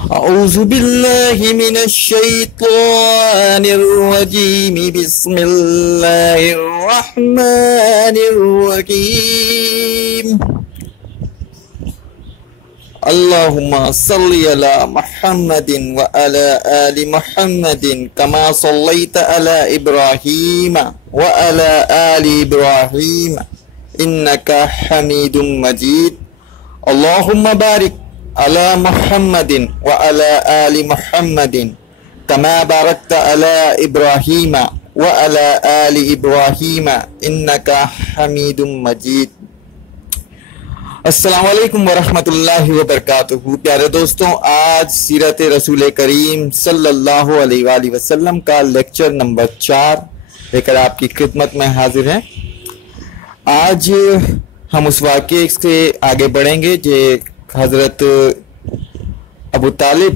أعوذ بالله من الشيطان الرجيم بسم الله الرحمن الرحيم اللهم صل على محمد وعلى آل محمد كما صليت على إبراهيم وعلى آل إبراهيم إنك حميد مجيد اللهم بارك على محمد وعلى آل محمد كما باركت على إبراهيم وعلى آل إبراهيم إنك حميد مجيد السلام علیکم ورحمۃ اللہ وبرکاتہ۔ پیارے دوستوں، آج سیرت رسول کریم صلی اللہ علیہ وآلہ وسلم کا لیکچر نمبر 4 لے کر آپ کی خدمت میں حاضر ہیں۔ آج ہم اس واقعے سے آگے بڑھیں گے جو حضرت ابو طالب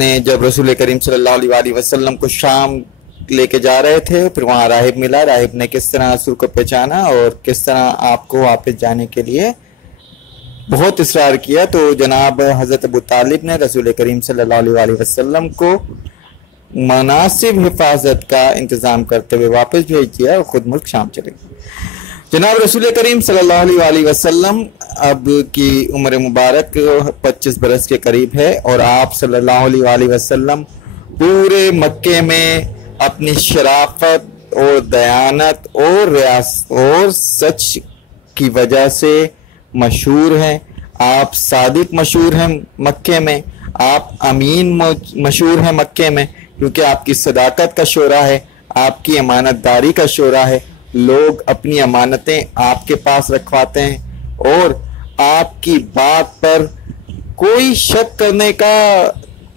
نے جب رسول کریم صلی اللہ علیہ وآلہ وسلم کو شام لے کے جا رہے تھے، پھر وہاں راہب ملا، راہب نے کس طرح اصول کو پہچانا اور کس طرح آپ کو واپس جانے کے لیے بہت اصرار کیا، تو جناب حضرت ابو طالب نے رسول کریم صلی اللہ علیہ وآلہ وسلم کو مناسب حفاظت کا انتظام کرتے ہوئے واپس بھیج دیا اور خود ملک شام چلے گئے۔ جناب رسول کریم صلی اللہ علیہ وآلہ وسلم اب کی عمر مبارک 25 برس کے قریب ہے، اور آپ صلی اللہ علیہ وآلہ وسلم پورے مکے میں اپنی شرافت اور دیانت اور سچ کی وجہ سے مشہور ہیں۔ آپ صادق مشہور ہیں مکے میں، آپ امین مشہور ہیں مکے میں، کیونکہ آپ کی صداقت کا شعرہ ہے، آپ کی امانت داری کا شعرہ ہے۔ لوگ اپنی امانتیں آپ کے پاس رکھواتے ہیں اور آپ کی بات پر کوئی شک کرنے کا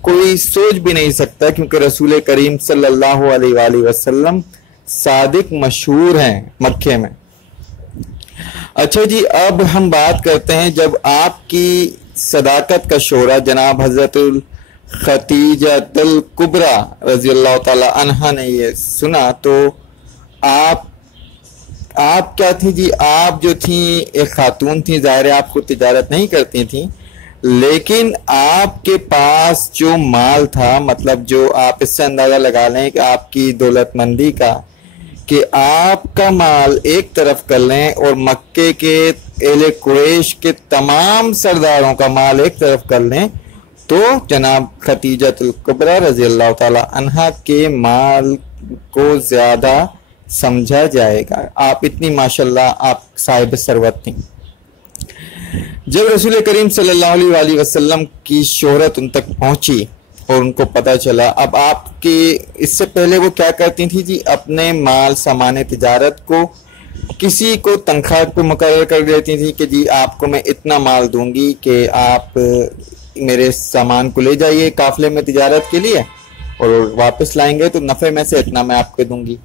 کوئی سوچ بھی نہیں سکتا، کیونکہ رسول کریم صلی اللہ علیہ وآلہ وسلم صادق مشہور ہیں مکے میں۔ اچھا جی، اب ہم بات کرتے ہیں جب آپ کی صداقت کا شعرہ جناب حضرت خدیجہ الکبریٰ رضی اللہ تعالی عنہا نے یہ سنا، تو آپ کیا تھی جی؟ آپ جو تھیں ایک خاتون تھیں، ظاہر ہے آپ خود تجارت نہیں کرتی تھیں، لیکن آپ کے پاس جو مال تھا، مطلب جو آپ اس سے اندازہ لگا لیں کہ آپ کی دولت مندی کا، کہ آپ کا مال ایک طرف کر لیں اور مکے کے اہل قریش کے تمام سرداروں کا مال ایک طرف کر لیں، تو جناب خدیجہ الکبریٰ رضی اللہ تعالی عنہا کے مال کو زیادہ سمجھا جائے گا۔ آپ اتنی ماشاءاللہ آپ صاحب ثروت تھیں۔ جب رسول کریم صلی اللہ علیہ وآلہ وسلم کی شہرت ان تک پہنچی اور ان کو پتہ چلا، اب آپ کی اس سے پہلے وہ کیا کرتی تھی جی؟ اپنے مال سامان تجارت کو کسی کو تنخواہ پہ مقرر کر دیتی تھی کہ جی آپ کو میں اتنا مال دوں گی کہ آپ میرے سامان کو لے جائیے قافلے میں تجارت کے لیے، اور واپس لائیں گے تو نفع میں سے اتنا میں آپ کو دوں گی۔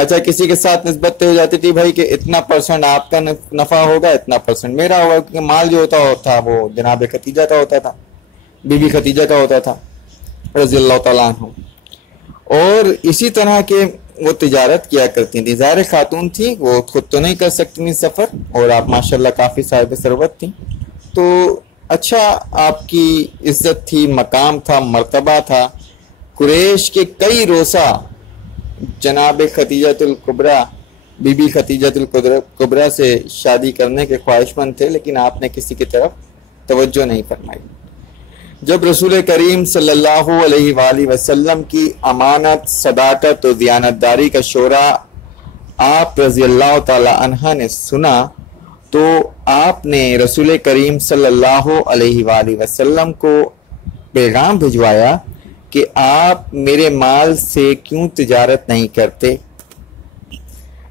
اچھا، کسی کے ساتھ نسبت طے ہو جاتی تھی بھائی کہ اتنا پرسنٹ آپ کا نفع ہوگا، اتنا پرسنٹ میرا ہوگا، کیونکہ مال جو ہوتا تھا وہ جناب خدیجہ کا ہوتا تھا، بی بی خدیجہ کا ہوتا تھا رضی اللہ تعالیٰ عنہ۔ اور اسی طرح کے وہ تجارت کیا کرتی تھیں، ظاہر خاتون تھی، وہ خود تو نہیں کر سکتی تھیں سفر، اور آپ ماشاءاللہ کافی صاحب ثروت تھیں، تو اچھا آپ کی عزت تھی، مقام تھا، مرتبہ تھا۔ قریش کے کئی روسا جناب خدیجہ الکبریٰ بی بی خدیجہ الکبریٰ سے شادی کرنے کے خواہش مند تھے، لیکن آپ نے کسی کی طرف توجہ نہیں فرمائی۔ جب رسول کریم صلی اللہ علیہ وآلہ وسلم کی امانت، صداقت و دیانتداری کا شعرہ آپ رضی اللہ تعالی عنہ نے سنا، تو آپ نے رسول کریم صلی اللہ علیہ وآلہ وسلم کو پیغام بھجوایا کہ آپ میرے مال سے کیوں تجارت نہیں کرتے؟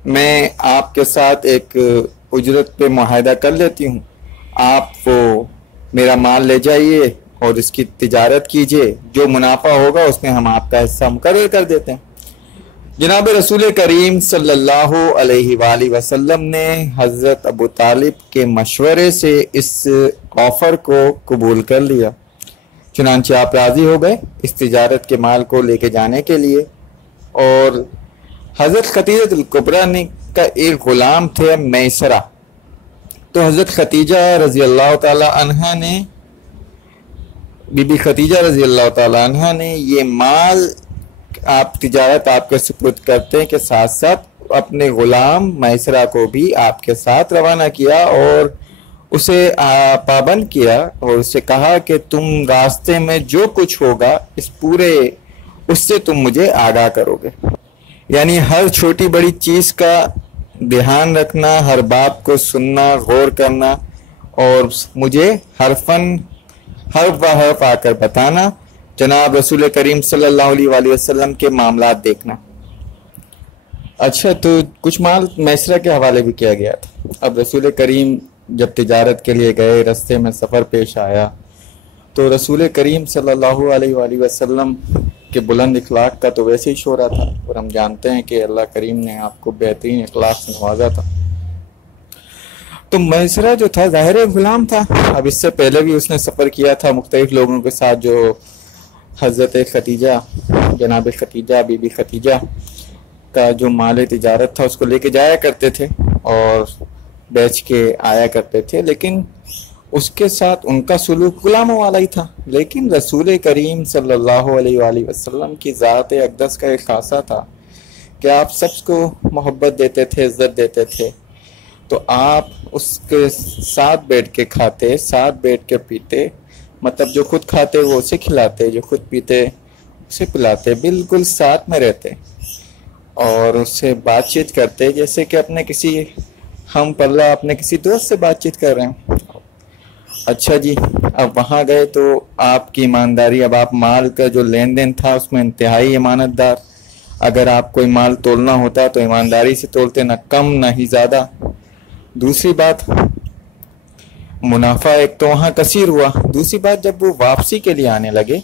میں آپ کے ساتھ ایک اجرت پہ معاہدہ کر لیتی ہوں، آپ وہ میرا مال لے جائیے اور اس کی تجارت کیجئے، جو منافع ہوگا اس میں ہم آپ کا حصہ مقرر کر دیتے ہیں۔ جناب رسول کریم صلی اللہ علیہ وآلہ وسلم نے حضرت ابو طالب کے مشورے سے اس آفر کو قبول کر لیا، چنانچہ آپ راضی ہو گئے اس تجارت کے مال کو لے کے جانے کے لیے۔ اور حضرت خدیجہ الکبریٰ کا ایک غلام تھے میسرہ، تو حضرت خدیجہ رضی اللہ تعالی عنہا نے بی بی خدیجہ رضی اللہ تعالیٰ عنہ نے یہ مال آپ تجارت آپ کے سپرد کرتے ہیں کے ساتھ ساتھ اپنے غلام میسرہ کو بھی آپ کے ساتھ روانہ کیا اور اسے پابند کیا اور اسے کہا کہ تم راستے میں جو کچھ ہوگا اس پورے اس سے تم مجھے آگاہ کرو گے. یعنی ہر چھوٹی بڑی چیز کا دھیان رکھنا، ہر بات کو سننا، غور کرنا اور مجھے حرف و حرف آ کر بتانا، جناب رسول کریم صلی اللہ علیہ وآلہ وسلم کے معاملات دیکھنا. اچھا، تو کچھ مال میسرہ کے حوالے بھی کیا گیا تھا. اب رسول کریم جب تجارت کے لیے گئے، رستے میں سفر پیش آیا تو رسول کریم صلی اللہ علیہ وآلہ وسلم کے بلند اخلاق کا تو ویسے ہی شعرا تھا، اور ہم جانتے ہیں کہ اللہ کریم نے آپ کو بہترین اخلاق سے نوازا تھا. تو میسرہ جو تھا ظاہر غلام تھا. اب اس سے پہلے بھی اس نے سفر کیا تھا مختلف لوگوں کے ساتھ، جو حضرت خدیجہ، جناب خدیجہ، بی بی خدیجہ کا جو مال تجارت تھا اس کو لے کے جایا کرتے تھے اور بیچ کے آیا کرتے تھے، لیکن اس کے ساتھ ان کا سلوک غلاموں والا ہی تھا. لیکن رسول کریم صلی اللہ علیہ وآلہ وسلم کی ذات اقدس کا ایک خاصہ تھا کہ آپ سب کو محبت دیتے تھے، عزت دیتے تھے. تو آپ اس کے ساتھ بیٹھ کے کھاتے، ساتھ بیٹھ کے پیتے، مطلب جو خود کھاتے وہ اسے کھلاتے، جو خود پیتے اسے پلاتے، بالکل ساتھ میں رہتے اور اس سے بات چیت کرتے جیسے کہ اپنے کسی ہم پلہ اپنے کسی دوست سے بات چیت کر رہے ہیں. اچھا جی، اب وہاں گئے تو آپ کی ایمانداری، اب آپ مال کا جو لین دین تھا اس میں انتہائی ایمانت دار. اگر آپ کوئی مال تولنا ہوتا تو ایمانداری سے تولتے، نہ کم نہ ہی زیادہ. دوسری بات، منافع ایک تو وہاں کثیر ہوا. دوسری بات، جب وہ واپسی کے لیے آنے لگے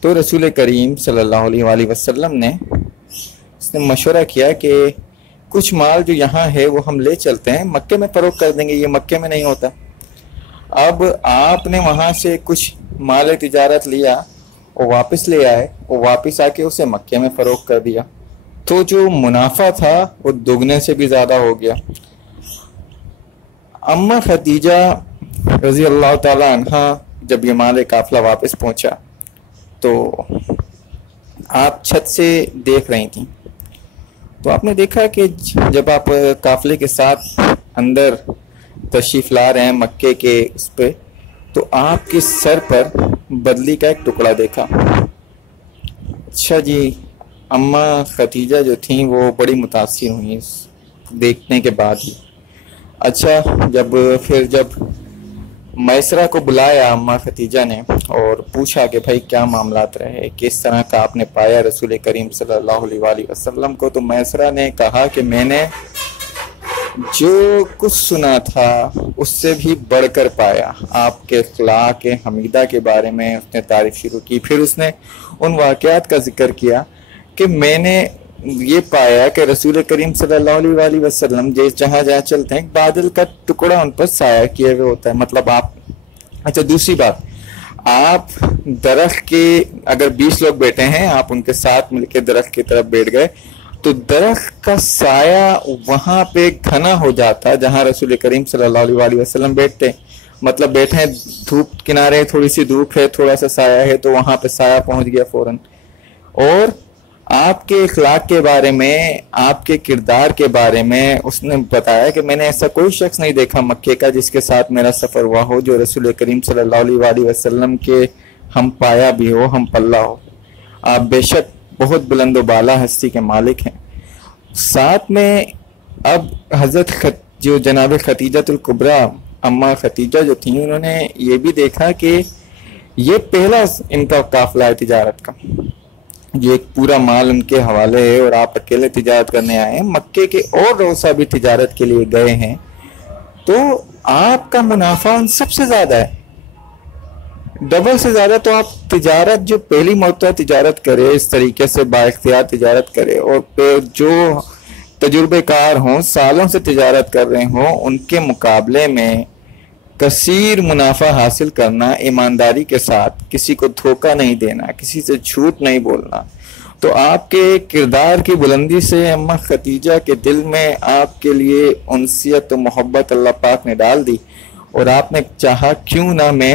تو رسول کریم صلی اللہ علیہ وآلہ وسلم نے اس نے مشورہ کیا کہ کچھ مال جو یہاں ہے وہ ہم لے چلتے ہیں، مکے میں فروخت کر دیں گے، یہ مکے میں نہیں ہوتا. اب آپ نے وہاں سے کچھ مال تجارت لیا اور واپس لے آئے اور واپس آ کے اسے مکے میں فروخت کر دیا، تو جو منافع تھا وہ دوگنے سے بھی زیادہ ہو گیا. اما خدیجہ رضی اللہ تعالی عنہ جب یہ مال قافلہ واپس پہنچا تو آپ چھت سے دیکھ رہی تھیں. تو آپ نے دیکھا کہ جب آپ قافلے کے ساتھ اندر تشریف لا رہے ہیں مکے کے اس پہ، تو آپ کے سر پر بدلی کا ایک ٹکڑا دیکھا. اچھا جی، اما خدیجہ جو تھیں وہ بڑی متاثر ہوئیں دیکھنے کے بعد ہی. اچھا، جب میسرہ کو بلایا اما خدیجہ نے اور پوچھا کہ بھائی کیا معاملات رہے، کس طرح کا آپ نے پایا رسول کریم صلی اللہ علیہ وآلہ وسلم کو، تو میسرہ نے کہا کہ میں نے جو کچھ سنا تھا اس سے بھی بڑھ کر پایا. آپ کے اخلاق حمیدہ کے بارے میں اس نے تعریف شروع کی. پھر اس نے ان واقعات کا ذکر کیا کہ میں نے یہ پایا کہ رسول کریم صلی اللہ علیہ وآلہ وسلم جہاں چلتے ہیں بادل کا ٹکڑا ان پر سایہ کیے ہوئے ہوتا ہے. مطلب آپ، اچھا دوسری بات، آپ درخت کے اگر 20 لوگ بیٹھے ہیں، آپ ان کے ساتھ مل کے درخت کی طرف بیٹھ گئے تو درخت کا سایہ وہاں پہ گھنا ہو جاتا جہاں رسول کریم صلی اللہ علیہ وآلہ وسلم بیٹھتے. مطلب بیٹھے دھوپ کنارے، تھوڑی سی دھوپ ہے، تھوڑا سا سایہ ہے، تو وہاں پہ سایہ پہنچ گیا فوراً. اور آپ کے اخلاق کے بارے میں، آپ کے کردار کے بارے میں اس نے بتایا کہ میں نے ایسا کوئی شخص نہیں دیکھا مکے کا جس کے ساتھ میرا سفر ہوا ہو جو رسول کریم صلی اللہ علیہ وآلہ وسلم کے ہم پایا بھی ہو، ہم پلہ ہو. آپ بے شک بہت بلند و بالا ہستی کے مالک ہیں. ساتھ میں اب حضرت جو جناب خدیجہ الکبریٰ، اما خدیجہ جو تھیں، انہوں نے یہ بھی دیکھا کہ یہ پہلا ان کا قافلہ ہے تجارت کا، یہ ایک پورا مال ان کے حوالے ہے اور آپ اکیلے تجارت کرنے آئے ہیں. مکے کے اور روسا بھی تجارت کے لیے گئے ہیں، تو آپ کا منافع ان سب سے زیادہ ہے، ڈبل سے زیادہ. تو آپ تجارت جو پہلی مرتبہ تجارت کرے، اس طریقے سے با اختیار تجارت کرے، اور پھر جو تجربے کار ہوں، سالوں سے تجارت کر رہے ہوں، ان کے مقابلے میں کثیر منافع حاصل کرنا، ایمانداری کے ساتھ، کسی کو دھوکہ نہیں دینا، کسی سے جھوٹ نہیں بولنا. تو آپ کے کردار کی بلندی سے اما خدیجہ کے دل میں آپ کے لیے انسیت و محبت اللہ پاک نے ڈال دی، اور آپ نے چاہا کیوں نہ میں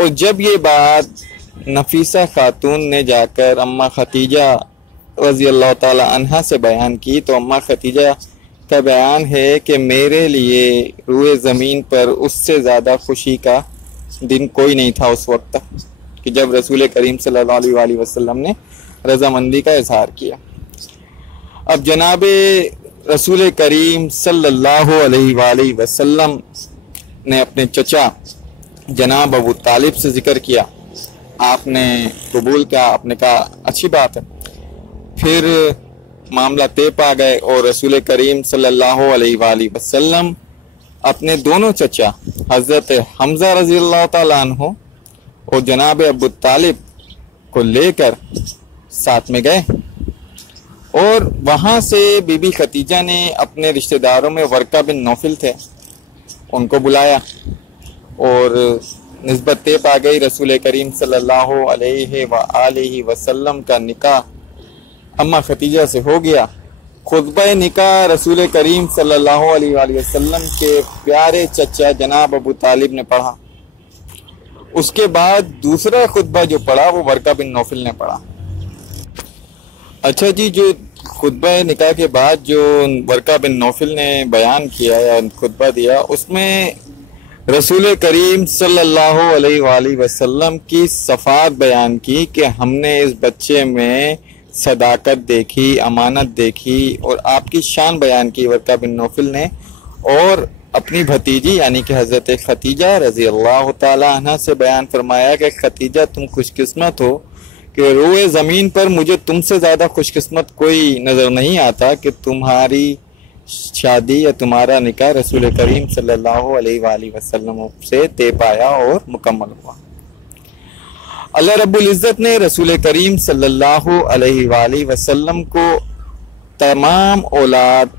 اور جب یہ بات نفیسہ خاتون نے جا کر اماں ختیجہ رضی اللہ تعالی عنہا سے بیان کی تو اماں ختیجہ کا بیان ہے کہ میرے لیے روئے زمین پر اس سے زیادہ خوشی کا دن کوئی نہیں تھا اس وقت تک کہ جب رسول کریم صلی اللہ علیہ وآلہ وسلم نے رضامندی کا اظہار کیا۔ اب جناب رسول کریم صلی اللہ علیہ وآلہ وسلم نے اپنے چچا جناب ابو طالب سے ذکر کیا، آپ نے قبول کیا، آپ نے کہا اچھی بات ہے۔ پھر معاملہ طے پا گئے اور رسول کریم صلی اللہ علیہ وآلہ وسلم اپنے دونوں چچا حضرت حمزہ رضی اللہ تعالیٰ عنہ اور جناب ابو طالب کو لے کر ساتھ میں گئے، اور وہاں سے بی بی ختیجہ نے اپنے رشتہ داروں میں ورقہ بن نوفل تھے ان کو بلایا، اور نسبت طے پا گئی رسول کریم صلی اللہ علیہ وآلہ وسلم کا نکاح اماں ختیجہ سے ہو گیا۔ خطبہ نکاح رسول کریم صلی اللہ علیہ وآلہ وسلم کے پیارے چچا جناب ابو طالب نے پڑھا، اس کے بعد دوسرا خطبہ جو پڑھا وہ ورقہ بن نوفل نے پڑھا۔ اچھا جی، جو خطبہ نکاح کے بعد جو ورقہ بن نوفل نے بیان کیا یا خطبہ دیا، اس میں رسول کریم صلی اللہ علیہ وآلہ وسلم کی صفات بیان کی کہ ہم نے اس بچے میں صداقت دیکھی، امانت دیکھی، اور آپ کی شان بیان کی ورقہ بن نوفل نے، اور اپنی بھتیجی یعنی کہ حضرت ختیجہ رضی اللہ تعالی عنہ سے بیان فرمایا کہ ختیجہ تم خوش قسمت ہو کہ روئے زمین پر مجھے تم سے زیادہ خوش قسمت کوئی نظر نہیں آتا کہ تمہاری شادی یا تمہارا نکاح رسول کریم صلی اللہ علیہ وآلہ وسلم سے طے پایا اور مکمل ہوا۔ اللہ رب العزت نے رسول کریم صلی اللہ علیہ وآلہ وسلم کو تمام اولاد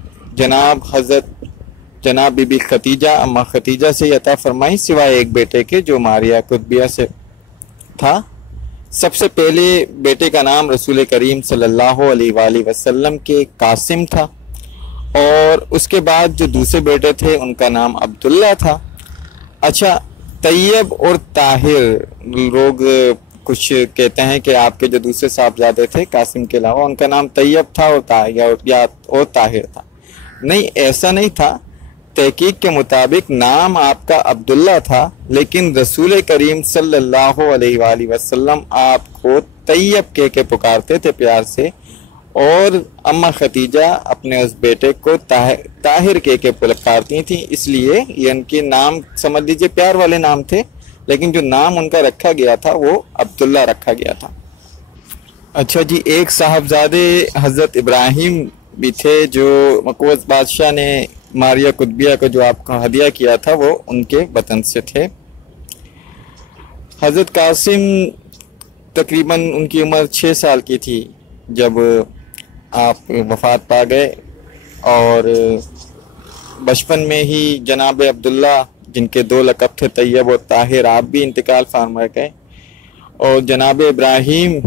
جناب بی بی ختیجہ اماں ختیجہ سے عطا فرمائی، سوائے ایک بیٹے کے جو ماریہ قطبیہ سے تھا۔ سب سے پہلے بیٹے کا نام رسول کریم صلی اللہ علیہ وآلہ وسلم کے قاسم تھا، اور اس کے بعد جو دوسرے بیٹے تھے ان کا نام عبداللہ تھا۔ اچھا، طیب اور طاہر، لوگ کچھ کہتے ہیں کہ آپ کے جو دوسرے صاحبزادے تھے قاسم کے علاوہ ان کا نام طیب تھا اور طاہر تھا، نہیں ایسا نہیں تھا۔ تحقیق کے مطابق نام آپ کا عبداللہ تھا، لیکن رسول کریم صلی اللہ علیہ وآلہ وسلم آپ کو طیب کہہ کے پکارتے تھے پیار سے، اور اماں ختیجہ اپنے اس بیٹے کو طاہر کہہ کے پکارتی تھیں، اس لیے یہ ان کے نام سمجھ لیجئے پیار والے نام تھے، لیکن جو نام ان کا رکھا گیا تھا وہ عبداللہ رکھا گیا تھا۔ اچھا جی، ایک صاحبزادے حضرت ابراہیم بھی تھے جو مقوس بادشاہ نے ماریہ قطبیہ کو جو آپ کا ہدیہ کیا تھا وہ ان کے وطن سے تھے۔ حضرت قاسم تقریباً ان کی عمر 6 سال کی تھی جب آپ وفات پا گئے، اور بچپن میں ہی جناب عبداللہ جن کے 2 لقب تھے طیب اور طاہر، آپ بھی انتقال فرما گئے، اور جناب ابراہیم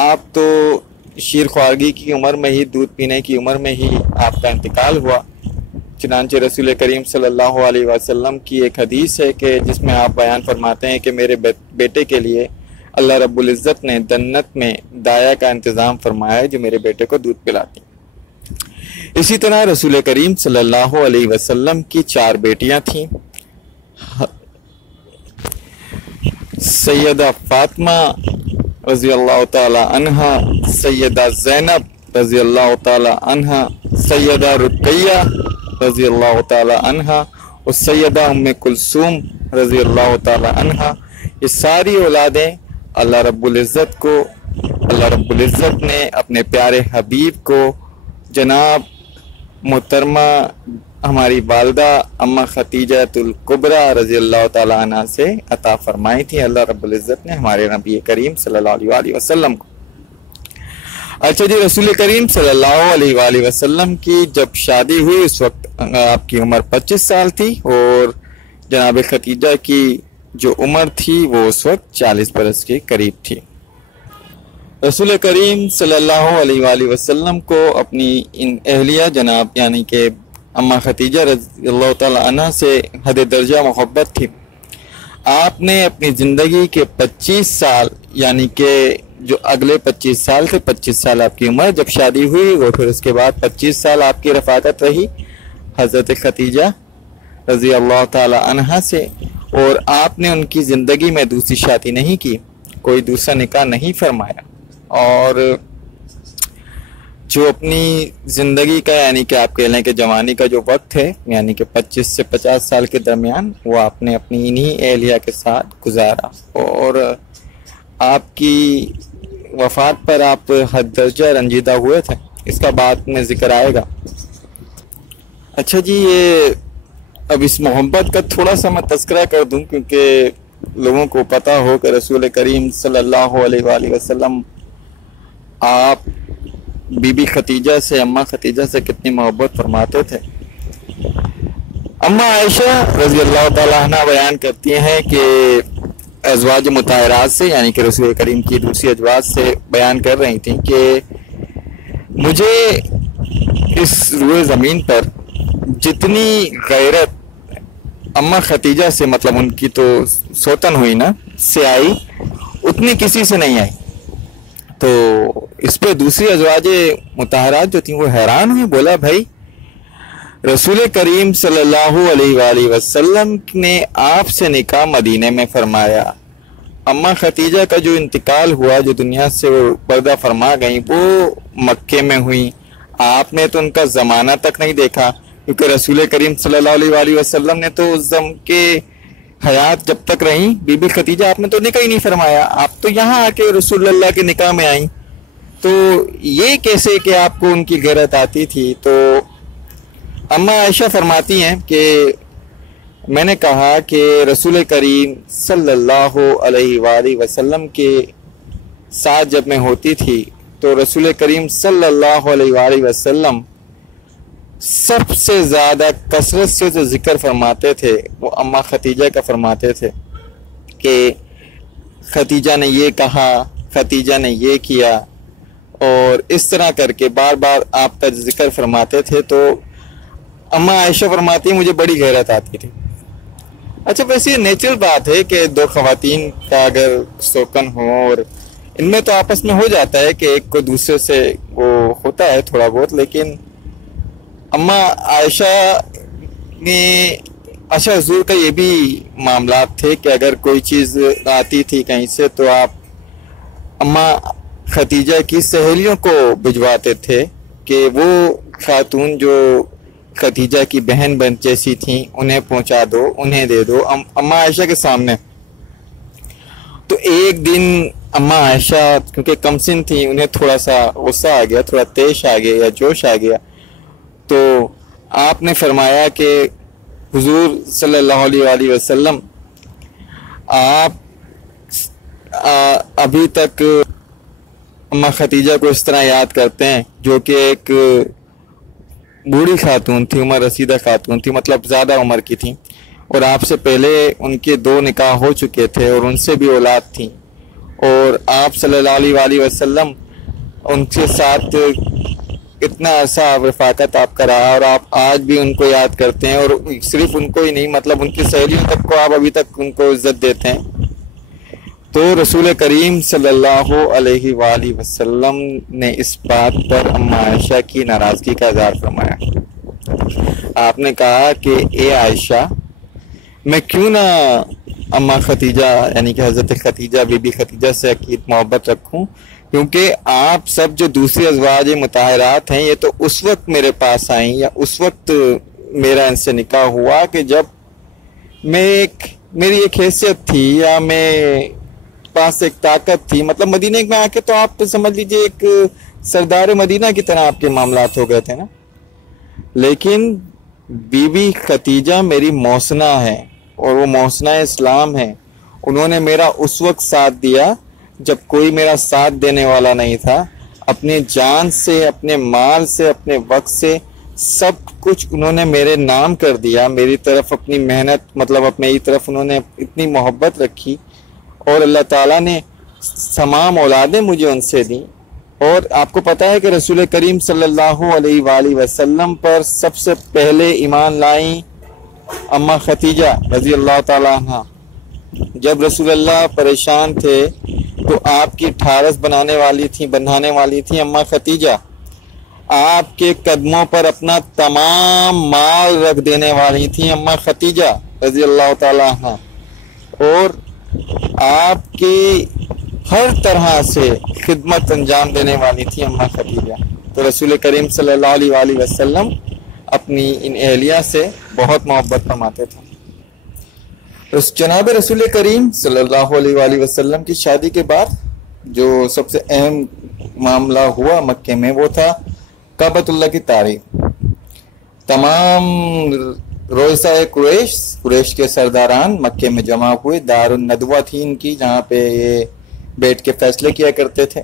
آپ تو شیر خوارگی کی عمر میں ہی، دودھ پینے کی عمر میں ہی آپ کا انتقال ہوا۔ چنانچہ رسول کریم صلی اللہ علیہ وسلم کی ایک حدیث ہے کہ جس میں آپ بیان فرماتے ہیں کہ میرے بیٹے کے لیے اللہ رب العزت نے جنت میں دایا کا انتظام فرمایا ہے جو میرے بیٹے کو دودھ پلاتی۔ اسی طرح رسول کریم صلی اللہ علیہ وسلم کی 4 بیٹیاں تھیں، سیدہ فاطمہ رضی اللہ تعالی عنہا، سیدہ زینب رضی اللہ تعالی عنہا، سیدہ رقیہ رضی اللہ تعالی عنہا، اور سیدہ ام کلثوم رضی اللہ تعالی عنہا۔ یہ ساری اولادیں اللہ رب العزت نے اپنے پیارے حبیب کو جناب محترمہ ہماری والدہ اماں ختیجہ الکبریٰ رضی اللہ تعالی عنہ سے عطا فرمائی تھی اللہ رب العزت نے ہمارے نبی کریم صلی اللہ علیہ وآلہ وسلم کو۔ اچھا جی، رسول کریم صلی اللہ علیہ وآلہ وسلم کی جب شادی ہوئی اس وقت آپ کی عمر 25 سال تھی، اور جناب ختیجہ کی جو عمر تھی وہ اس وقت 40 برس کے قریب تھی۔ رسول کریم صلی اللہ علیہ وآلہ وسلم کو اپنی ان اہلیہ جناب یعنی کہ اماں ختیجہ رضی اللہ تعالی عنہ سے حد درجہ محبت تھی۔ آپ نے اپنی زندگی کے 25 سال یعنی کہ جو اگلے 25 سال تھے، 25 سال آپ کی عمر جب شادی ہوئی، وہ پھر اس کے بعد 25 سال آپ کی رفاقت رہی حضرت خدیجہ رضی اللہ تعالی عنہا سے، اور آپ نے ان کی زندگی میں دوسری شادی نہیں کی، کوئی دوسرا نکاح نہیں فرمایا، اور جو اپنی زندگی کا یعنی کہ آپ کہہ لیں کہ جوانی کا جو وقت ہے یعنی کہ 25 سے 50 سال کے درمیان، وہ آپ نے اپنی انہی اہلیہ کے ساتھ گزارا، اور آپ کی وفات پر آپ حد درجہ رنجیدہ ہوئے تھے، اس کا بعد میں ذکر آئے گا۔ اچھا جی، یہ اب اس محبت کا تھوڑا سا میں تذکرہ کر دوں کیونکہ لوگوں کو پتہ ہو کہ رسول کریم صلی اللہ علیہ وآلہ وسلم آپ بی بی خدیجہ سے، اماں خدیجہ سے کتنی محبت فرماتے تھے۔ اماں عائشہ رضی اللہ تعالیٰ عنہ بیان کرتی ہیں کہ ازواج مطہرات سے یعنی کہ رسول کریم کی دوسری ازواج سے بیان کر رہی تھیں کہ مجھے اس روئے زمین پر جتنی غیرت اماں خدیجہ سے، مطلب ان کی تو سوتن ہوئی نا، سے آئی، اتنی کسی سے نہیں آئی۔ تو اس پہ دوسری ازواج مطہرات جو تھیں وہ حیران ہوئی، بولا بھائی رسول کریم صلی اللہ علیہ وآلہ وسلم نے آپ سے نکاح مدینے میں فرمایا، اماں خدیجہ کا جو انتقال ہوا، جو دنیا سے وہ پردہ فرما گئیں، وہ مکے میں ہوئی، آپ نے تو ان کا زمانہ تک نہیں دیکھا، کیونکہ رسول کریم صلی اللہ علیہ وآلہ وسلم نے تو اس زم کے حیات جب تک رہیں بی بی خدیجہ آپ نے تو نکاح ہی نہیں فرمایا، آپ تو یہاں آ کے رسول اللہ کے نکاح میں آئیں، تو یہ کیسے کہ آپ کو ان کی غیرت آتی تھی؟ تو اماں عائشہ فرماتی ہیں کہ میں نے کہا کہ رسول کریم صلی اللہ علیہ وآلہ وسلم کے ساتھ جب میں ہوتی تھی تو رسول کریم صلی اللہ علیہ وآلہ وسلم سب سے زیادہ کثرت سے جو ذکر فرماتے تھے وہ اماں خدیجہ کا فرماتے تھے کہ خدیجہ نے یہ کہا، خدیجہ نے یہ کیا، اور اس طرح کر کے بار بار آپ کا ذکر فرماتے تھے۔ تو اماں عائشہ فرماتی ہیں مجھے بڑی غیرت آتی تھی۔ اچھا، ویسے یہ نیچرل بات ہے کہ دو خواتین کا اگر سوکن ہو، اور ان میں تو آپس میں ہو جاتا ہے کہ ایک کو دوسرے سے وہ ہوتا ہے تھوڑا بہت، لیکن اماں عائشہ نے اچھا حضور کا یہ بھی معاملات تھے کہ اگر کوئی چیز آتی تھی کہیں سے تو آپ اماں خدیجہ کی سہیلیوں کو بھجواتے تھے کہ وہ خاتون جو خدیجہ کی بہن جیسی تھیں انہیں پہنچا دو، انہیں دے دو اماں عائشہ کے سامنے۔ تو ایک دن اماں عائشہ کیونکہ کم سن تھیں، انہیں تھوڑا سا غصہ آ گیا، تھوڑا تیش آ گیا یا جوش آ گیا، تو آپ نے فرمایا کہ حضور صلی اللہ علیہ وآلہ وسلم آپ ابھی تک اماں خدیجہ کو اس طرح یاد کرتے ہیں جو کہ ایک بوڑھی خاتون تھی، عمر رسیدہ خاتون تھی، مطلب زیادہ عمر کی تھی، اور آپ سے پہلے ان کے 2 نکاح ہو چکے تھے اور ان سے بھی اولاد تھی، اور آپ صلی اللہ علیہ وآلہ وسلم ان کے ساتھ اتنا عرصہ رفاقت آپ کا رہا، اور آپ آج بھی ان کو یاد کرتے ہیں، اور صرف ان کو ہی نہیں مطلب ان کی سہیلیوں تک کو آپ ابھی تک ان کو عزت دیتے ہیں۔ تو رسول کریم صلی اللہ علیہ وآلہ وسلم نے اس بات پر اماں عائشہ کی ناراضگی کا اظہار فرمایا۔ آپ نے کہا کہ اے عائشہ، میں کیوں نہ اماں خدیجہ یعنی کہ حضرت خدیجہ بی بی خدیجہ سے عقید محبت رکھوں، کیونکہ آپ سب جو دوسری ازواج مطہرات ہیں یہ تو اس وقت میرے پاس آئیں یا اس وقت میرا ان سے نکاح ہوا کہ جب میری ایک حیثیت تھی یا میں پاس ایک طاقت تھی، مطلب مدینہ میں آ کے تو آپ سمجھ لیجئے ایک سردار مدینہ کی طرح آپ کے معاملات ہو گئے تھے نا، لیکن بی بی خدیجہ میری موسنہ ہے اور وہ موسنہ اسلام ہے، انہوں نے میرا اس وقت ساتھ دیا جب کوئی میرا ساتھ دینے والا نہیں تھا، اپنے جان سے، اپنے مال سے، اپنے وقت سے سب کچھ انہوں نے میرے نام کر دیا، میری طرف اپنی محنت مطلب اپنی طرف انہوں نے اتنی محبت رکھی، اور اللہ تعالیٰ نے تمام اولادیں مجھے ان سے دیں۔ اور آپ کو پتہ ہے کہ رسول کریم صلی اللہ علیہ وآلہ وسلم پر سب سے پہلے ایمان لائیں اماں خدیجہ رضی اللہ تعالیٰ عنہ، جب رسول اللہ پریشان تھے تو آپ کی ٹھارس بنانے والی تھی، بندھانے والی تھی اماں ختیجہ، آپ کے قدموں پر اپنا تمام مال رکھ دینے والی تھی اماں ختیجہ رضی اللہ تعالیٰ عنہ، اور آپ کی ہر طرح سے خدمت انجام دینے والی تھی اماں ختیجہ۔ تو رسول کریم صلی اللہ علیہ وآلہ وسلم اپنی ان اہلیہ سے بہت محبت فرماتے تھے۔ جناب رسول کریم صلی اللہ علیہ وآلہ وسلم کی شادی کے بعد جو سب سے اہم معاملہ ہوا مکے میں وہ تھا کعبۃ اللہ کی تعریف۔ تمام رؤساء قریش کے سرداران مکے میں جمع ہوئے، دار الندوہ تھی ان کی، جہاں پہ یہ بیٹھ کے فیصلے کیا کرتے تھے،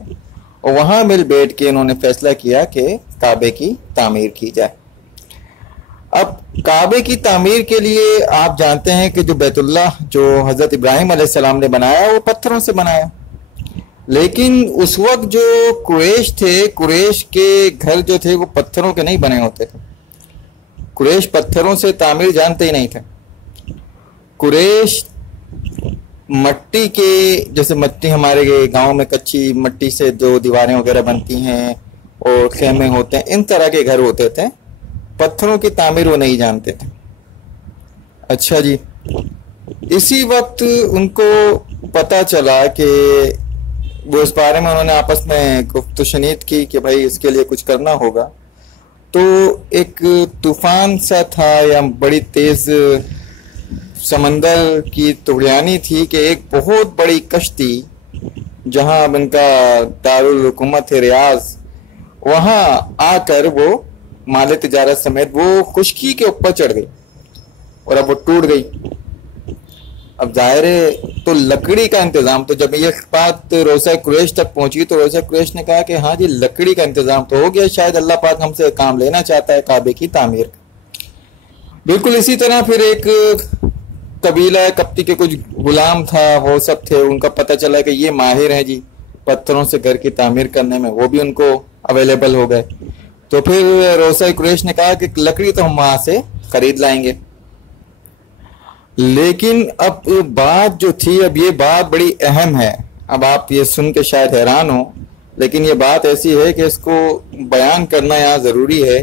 اور وہاں مل بیٹھ کے انہوں نے فیصلہ کیا کہ کعبے کی تعمیر کی جائے۔ اب کعبے کی تعمیر کے لیے آپ جانتے ہیں کہ جو بیت اللہ جو حضرت ابراہیم علیہ السلام نے بنایا وہ پتھروں سے بنایا، لیکن اس وقت جو قریش تھے، قریش کے گھر جو تھے وہ پتھروں کے نہیں بنے ہوتے تھے۔ قریش پتھروں سے تعمیر جانتے ہی نہیں تھے۔ قریش مٹی کے، جیسے مٹی ہمارے گاؤں میں کچی مٹی سے جو دیواریں وغیرہ بنتی ہیں اور خیمے ہوتے ہیں، ان طرح کے گھر ہوتے تھے، پتھروں کی تعمیر وہ نہیں جانتے تھے۔ اچھا جی، اسی وقت ان کو پتہ چلا کہ وہ اس بارے میں انہوں نے آپس میں گفت و شنید کی کہ بھائی اس کے لیے کچھ کرنا ہوگا، تو ایک طوفان سا تھا یا بڑی تیز سمندر کی طغیانی تھی کہ ایک بہت بڑی کشتی جہاں اب ان کا دارالحکومت ہے ریاض، وہاں آ کر وہ مال تجارت سمیت وہ خشکی کے اوپر چڑھ گئی اور اب وہ ٹوٹ گئی۔ اب ظاہر ہے تو لکڑی کا انتظام، تو جب یہ بات روسا قریش تک پہنچی تو روسا قریش نے کہا کہ ہاں جی لکڑی کا انتظام تو ہو گیا، شاید اللہ پاک ہم سے کام لینا چاہتا ہے کعبے کی تعمیر کا۔ بالکل اسی طرح پھر ایک قبیلہ کپتی کے کچھ غلام تھا، وہ سب تھے، ان کا پتہ چلا کہ یہ ماہر ہیں جی پتھروں سے گھر کی تعمیر کرنے میں، وہ بھی ان کو اویلیبل ہو گئے۔ تو پھر روسا قریش نے کہا کہ لکڑی تو ہم وہاں سے خرید لائیں گے، لیکن اب بات جو تھی، اب یہ بات بڑی اہم ہے، اب آپ یہ سن کے شاید حیران ہو، لیکن یہ بات ایسی ہے کہ اس کو بیان کرنا یہاں ضروری ہے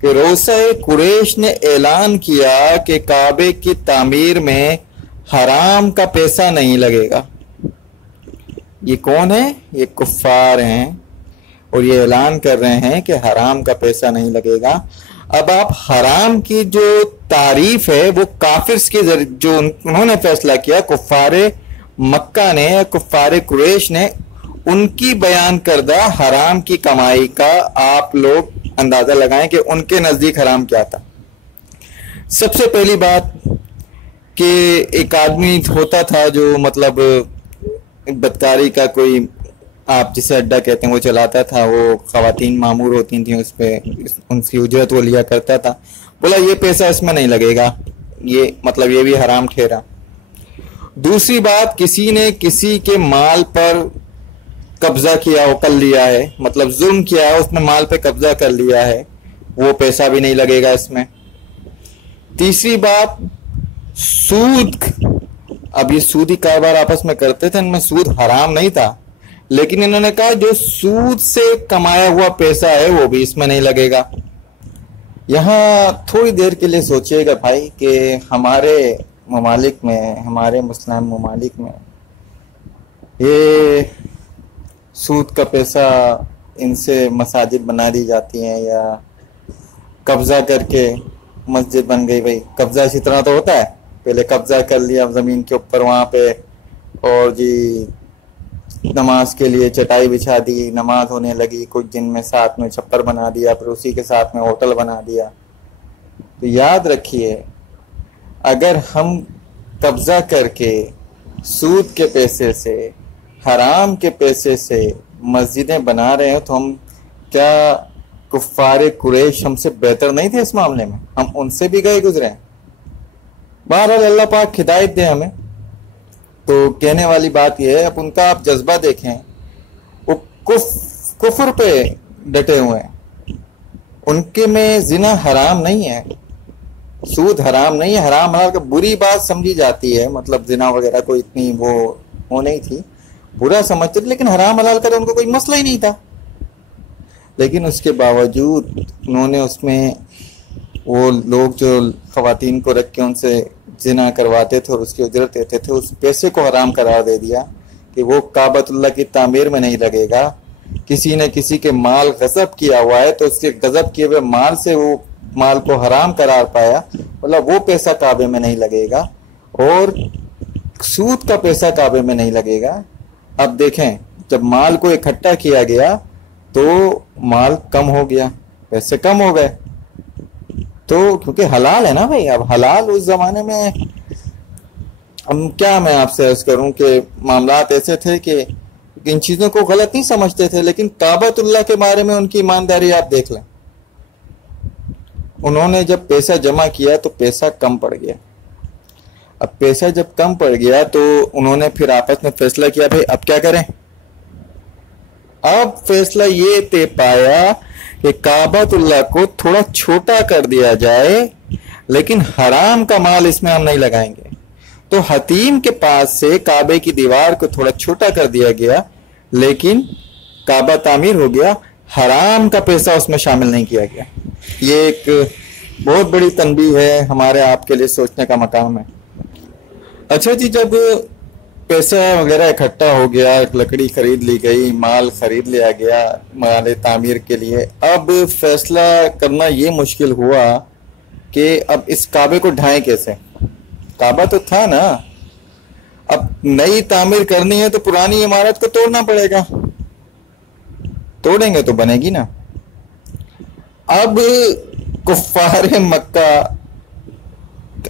کہ روسا قریش نے اعلان کیا کہ کعبے کی تعمیر میں حرام کا پیسہ نہیں لگے گا۔ یہ کون ہے؟ یہ کفار ہیں، اور یہ اعلان کر رہے ہیں کہ حرام کا پیسہ نہیں لگے گا۔ اب آپ حرام کی جو تعریف ہے وہ کافر کی جو انہوں نے فیصلہ کیا، کفار مکہ نے، کفار قریش نے، ان کی بیان کردہ حرام کی کمائی کا آپ لوگ اندازہ لگائیں کہ ان کے نزدیک حرام کیا تھا۔ سب سے پہلی بات کہ ایک آدمی ہوتا تھا جو مطلب بدکاری کا کوئی، آپ جسے اڈا کہتے ہیں، وہ چلاتا تھا، وہ خواتین معمور ہوتی تھیں، اس پہ ان کی اجرت وہ لیا کرتا تھا، بولا یہ پیسہ اس میں نہیں لگے گا، یہ مطلب یہ بھی حرام ٹھہرا۔ دوسری بات، کسی نے کسی کے مال پر قبضہ کیا ہو، کر لیا ہے، مطلب ظلم کیا ہے، اس نے مال پہ قبضہ کر لیا ہے، وہ پیسہ بھی نہیں لگے گا اس میں۔ تیسری بات، سود، اب یہ سودی کاروبار آپس میں کرتے تھے، ان میں سود حرام نہیں تھا، لیکن انہوں نے کہا جو سود سے کمایا ہوا پیسہ ہے وہ بھی اس میں نہیں لگے گا۔ یہاں تھوڑی دیر کے لیے سوچئے گا بھائی کہ ہمارے ممالک میں، ہمارے مسلم ممالک میں یہ سود کا پیسہ، ان سے مساجد بنا دی جاتی ہیں یا قبضہ کر کے مسجد بن گئی۔ بھائی قبضہ اسی طرح تو ہوتا ہے، پہلے قبضہ کر لیا زمین کے اوپر وہاں پہ، اور جی نماز کے لیے چٹائی بچھا دی، نماز ہونے لگی، کچھ دن میں ساتھ میں چھپر بنا دیا، پھر اسی کے ساتھ میں ہوٹل بنا دیا۔ تو یاد رکھیے، اگر ہم قبضہ کر کے سود کے پیسے سے، حرام کے پیسے سے مسجدیں بنا رہے ہیں تو ہم کیا کفار قریش ہم سے بہتر نہیں تھے اس معاملے میں؟ ہم ان سے بھی گئے گزرے ہیں۔ بہرحال اللہ پاک ہدایت دے ہمیں۔ تو کہنے والی بات یہ ہے، اب ان کا آپ جذبہ دیکھیں، وہ کفر پہ ڈٹے ہوئے ہیں، ان کے میں زنا حرام نہیں ہے، سود حرام نہیں ہے، حرام حلال کا بری بات سمجھی جاتی ہے، مطلب زنا وغیرہ کو اتنی وہ نہیں تھی، برا سمجھتے تھے، لیکن حرام حلال کا ان کو کوئی مسئلہ ہی نہیں تھا. لیکن اس کے باوجود انہوں نے اس میں وہ لوگ جو خواتین کو رکھ کے ان سے زنا کرواتے تھے اور اس کی اجرت دیتے تھے، اس پیسے کو حرام قرار دے دیا کہ وہ کعبۃ اللہ کی تعمیر میں نہیں لگے گا. کسی نے کسی کے مال غصب کیا ہوا ہے تو اس کے غصب کیے ہوئے مال سے وہ مال کو حرام قرار پایا، مطلب وہ پیسہ کعبے میں نہیں لگے گا، اور سود کا پیسہ کعبے میں نہیں لگے گا. اب دیکھیں جب مال کو اکٹھا کیا گیا تو مال کم ہو گیا، پیسے کم ہو گئے، تو کیونکہ حلال ہے نا بھائی. اب حلال اس زمانے میں کیا میں آپ سے عرض کروں کہ معاملات ایسے تھے کہ ان چیزوں کو غلط نہیں سمجھتے تھے، لیکن کعبۃ اللہ کے بارے میں ان کی ایمانداری آپ دیکھ لیں. انہوں نے جب پیسہ جمع کیا تو پیسہ کم پڑ گیا. اب پیسہ جب کم پڑ گیا تو انہوں نے پھر آپس میں فیصلہ کیا بھائی اب کیا کریں. اب فیصلہ یہ طے پایا کہ کعبۃ اللہ کو تھوڑا چھوٹا کر دیا جائے، لیکن حرام کا مال اس میں ہم نہیں لگائیں گے. تو حتیم کے پاس سے کعبے کی دیوار کو تھوڑا چھوٹا کر دیا گیا، لیکن کعبہ تعمیر ہو گیا، حرام کا پیسہ اس میں شامل نہیں کیا گیا. یہ ایک بہت بڑی تنبیہ ہے، ہمارے آپ کے لیے سوچنے کا مقام ہے. اچھا جی، جب پیسہ وغیرہ اکٹھا ہو گیا، ایک لکڑی خرید لی گئی، مال خرید لیا گیا مال تعمیر کے لیے، اب فیصلہ کرنا یہ مشکل ہوا کہ اب اس کعبے کو ڈھائیں کیسے. کعبہ تو تھا نا، اب نئی تعمیر کرنی ہے تو پرانی عمارت کو توڑنا پڑے گا، توڑیں گے تو بنے گی نا. اب کفار مکہ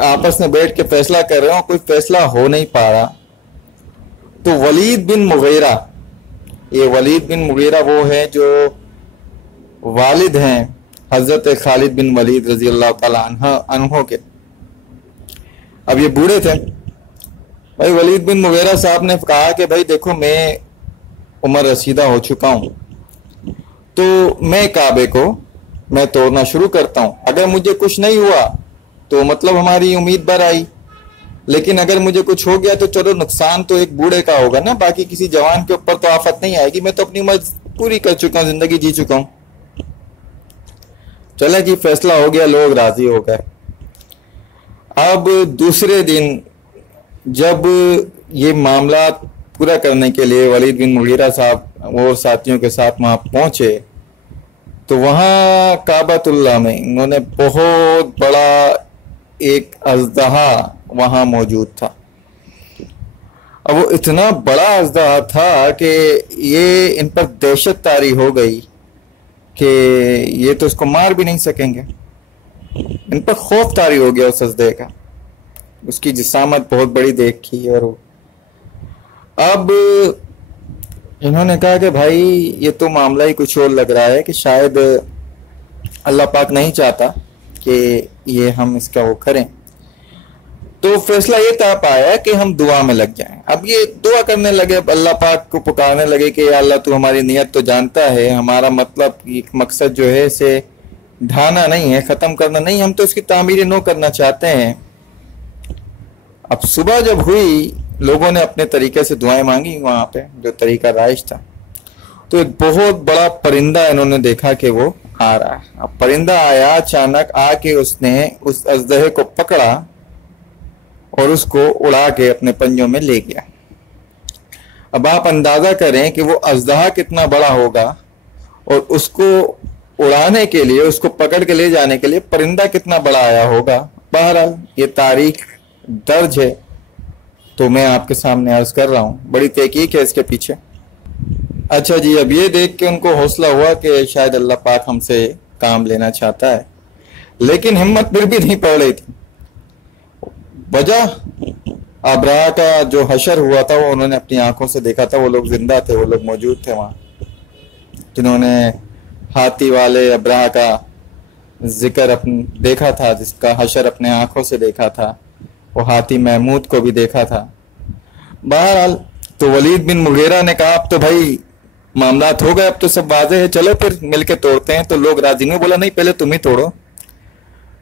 آپس میں بیٹھ کے فیصلہ کر رہے ہوں، کوئی فیصلہ ہو نہیں پا رہا. تو ولید بن مغیرہ، یہ ولید بن مغیرہ وہ ہے جو والد ہیں حضرت خالد بن ولید رضی اللہ تعالی عنہ کے. اب یہ بوڑھے تھے بھائی. ولید بن مغیرہ صاحب نے کہا کہ بھائی دیکھو میں عمر رسیدہ ہو چکا ہوں، تو میں کعبے کو میں توڑنا شروع کرتا ہوں. اگر مجھے کچھ نہیں ہوا تو مطلب ہماری امید بر آئی، لیکن اگر مجھے کچھ ہو گیا تو چلو نقصان تو ایک بوڑھے کا ہوگا نا، باقی کسی جوان کے اوپر تو آفت نہیں آئے گی. میں تو اپنی عمر پوری کر چکا ہوں، زندگی جی چکا ہوں. چلے جی فیصلہ ہو گیا، لوگ راضی ہو گئے. اب دوسرے دن جب یہ معاملات پورا کرنے کے لیے ولید بن مغیرہ صاحب اور ساتھیوں کے ساتھ وہاں پہنچے تو وہاں کعبۃ اللہ میں انہوں نے بہت بڑا ایک اژدہا وہاں موجود تھا. اب وہ اتنا بڑا اژدہا تھا کہ یہ ان پر دہشت طاری ہو گئی کہ یہ تو اس کو مار بھی نہیں سکیں گے. ان پر خوف طاری ہو گیا اس اژدہے کا، اس کی جسامت بہت بڑی دیکھی. اور اب انہوں نے کہا کہ بھائی یہ تو معاملہ ہی کچھ اور لگ رہا ہے کہ شاید اللہ پاک نہیں چاہتا کہ یہ ہم اس کا وہ کریں. تو فیصلہ یہ طے پایا کہ ہم دعا میں لگ جائیں. اب یہ دعا کرنے لگے، اللہ پاک کو پکارنے لگے کہ یا اللہ تو ہماری نیت تو جانتا ہے، ہمارا مطلب مقصد جو ہے اسے ڈھانا نہیں ہے، ختم کرنا نہیں، ہم تو اس کی تعمیر نو کرنا چاہتے ہیں. اب صبح جب ہوئی لوگوں نے اپنے طریقے سے دعائیں مانگی وہاں پہ جو طریقہ رائج تھا، تو ایک بہت بڑا پرندہ انہوں نے دیکھا کہ وہ آ رہا ہے. اب پرندہ آیا اچانک، آ کے اس نے اس اژدہے کو پکڑا اور اس کو اڑا کے اپنے پنجوں میں لے گیا. اب آپ اندازہ کریں کہ وہ اژدہا کتنا بڑا ہوگا اور اس کو اڑانے کے لیے، اس کو پکڑ کے لے جانے کے لیے پرندہ کتنا بڑا آیا ہوگا. بہرحال یہ تاریخ درج ہے تو میں آپ کے سامنے عرض کر رہا ہوں، بڑی تحقیق ہے اس کے پیچھے. اچھا جی، اب یہ دیکھ کے ان کو حوصلہ ہوا کہ شاید اللہ پاک ہم سے کام لینا چاہتا ہے، لیکن ہمت پھر بھی نہیں پڑ رہی تھی. وجہ ابراہ کا جو حشر ہوا تھا وہ انہوں نے اپنی آنکھوں سے دیکھا تھا. وہ لوگ زندہ تھے، وہ لوگ موجود تھے وہاں جنہوں نے ہاتھی والے ابراہ کا ذکر دیکھا تھا، جس کا حشر اپنے آنکھوں سے دیکھا تھا. وہ ہاتھی محمود کو بھی دیکھا تھا. بہرحال تو ولید بن مغیرہ نے کہا اب تو بھائی معاملات ہو گئے، اب تو سب واضح ہے، چلو پھر مل کے توڑتے ہیں. تو لوگ راضی نہیں، بولا نہیں پہلے تم ہی توڑو.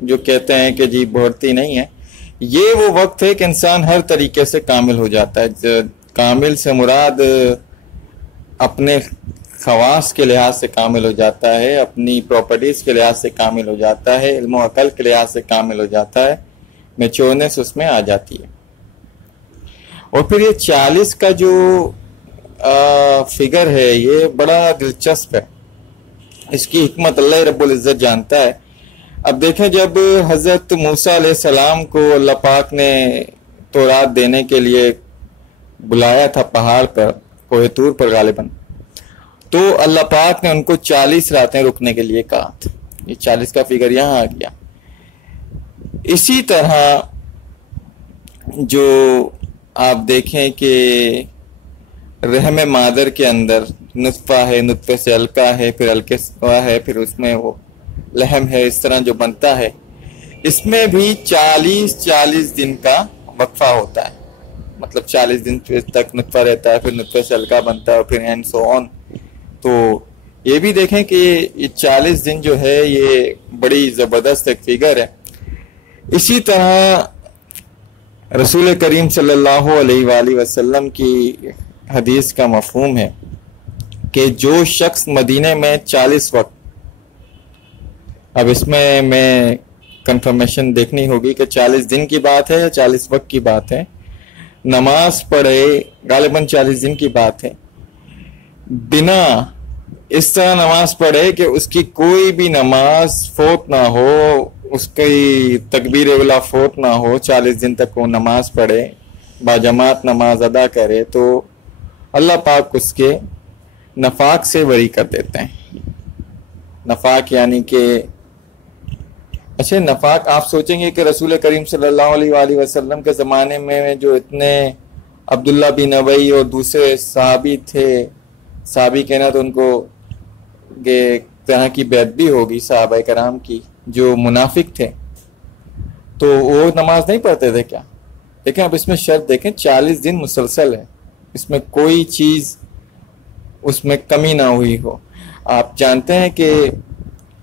جو کہتے ہیں کہ جی بڑھتی نہیں ہے، یہ وہ وقت ہے کہ انسان ہر طریقے سے کامل ہو جاتا ہے۔ کامل سے مراد اپنے خواص کے لحاظ سے کامل ہو جاتا ہے، اپنی پراپرٹیز کے لحاظ سے کامل ہو جاتا ہے، علم و عقل کے لحاظ سے کامل ہو جاتا ہے، میچورنس اس میں آ جاتی ہے۔ اور پھر یہ 40 کا جو فگر ہے یہ بڑا دلچسپ ہے، اس کی حکمت اللہ رب العزت جانتا ہے۔ اب دیکھیں جب حضرت موسیٰ علیہ السلام کو اللہ پاک نے تورات دینے کے لیے بلایا تھا پہاڑ پر، کوہ طور پر غالباً، تو اللہ پاک نے ان کو 40 راتیں رکنے کے لیے کہا تھا۔ یہ 40 کا فگر یہاں آ گیا۔ اسی طرح جو آپ دیکھیں کہ رحم مادر کے اندر نطفہ ہے، نطفے سے حلقہ ہے، پھر حلقے سے ہے، پھر اس میں وہ لحم ہے، اس طرح جو بنتا ہے، اس میں بھی 40 دن کا وقفہ ہوتا ہے۔ مطلب 40 دن تک نطفہ رہتا ہے، پھر نطفے سے حلقہ بنتا ہے، پھر اینڈ سو آن۔ تو یہ بھی دیکھیں کہ یہ 40 دن جو ہے یہ بڑی زبردست ایک فگر ہے۔ اسی طرح رسول کریم صلی اللہ علیہ وآلہ وسلم کی حدیث کا مفہوم ہے کہ جو شخص مدینے میں 40 وقت، اب اس میں کنفرمیشن دیکھنی ہوگی کہ 40 دن کی بات ہے یا 40 وقت کی بات ہے، نماز پڑھے، غالباً 40 دن کی بات ہے، بنا اس طرح نماز پڑھے کہ اس کی کوئی بھی نماز فوت نہ ہو، اس کی تکبیر اولا فوت نہ ہو، 40 دن تک وہ نماز پڑھے، باجماعت نماز ادا کرے، تو اللہ پاک اس کے نفاق سے بری کر دیتے ہیں۔ نفاق یعنی کہ اچھا نفاق آپ سوچیں گے کہ رسول کریم صلی اللہ علیہ وآلہ وسلم کے زمانے میں جو اتنے عبداللہ بن ابی اور دوسرے صحابی تھے، صحابی کہنا تو ان کو طرح کی بیعت بھی ہوگی صحابہ کرام کی، جو منافق تھے، تو وہ نماز نہیں پڑھتے تھے کیا؟ لیکن اب اس میں شرط دیکھیں، 40 دن مسلسل ہے، اس میں کوئی چیز اس میں کمی نہ ہوئی ہو۔ آپ جانتے ہیں کہ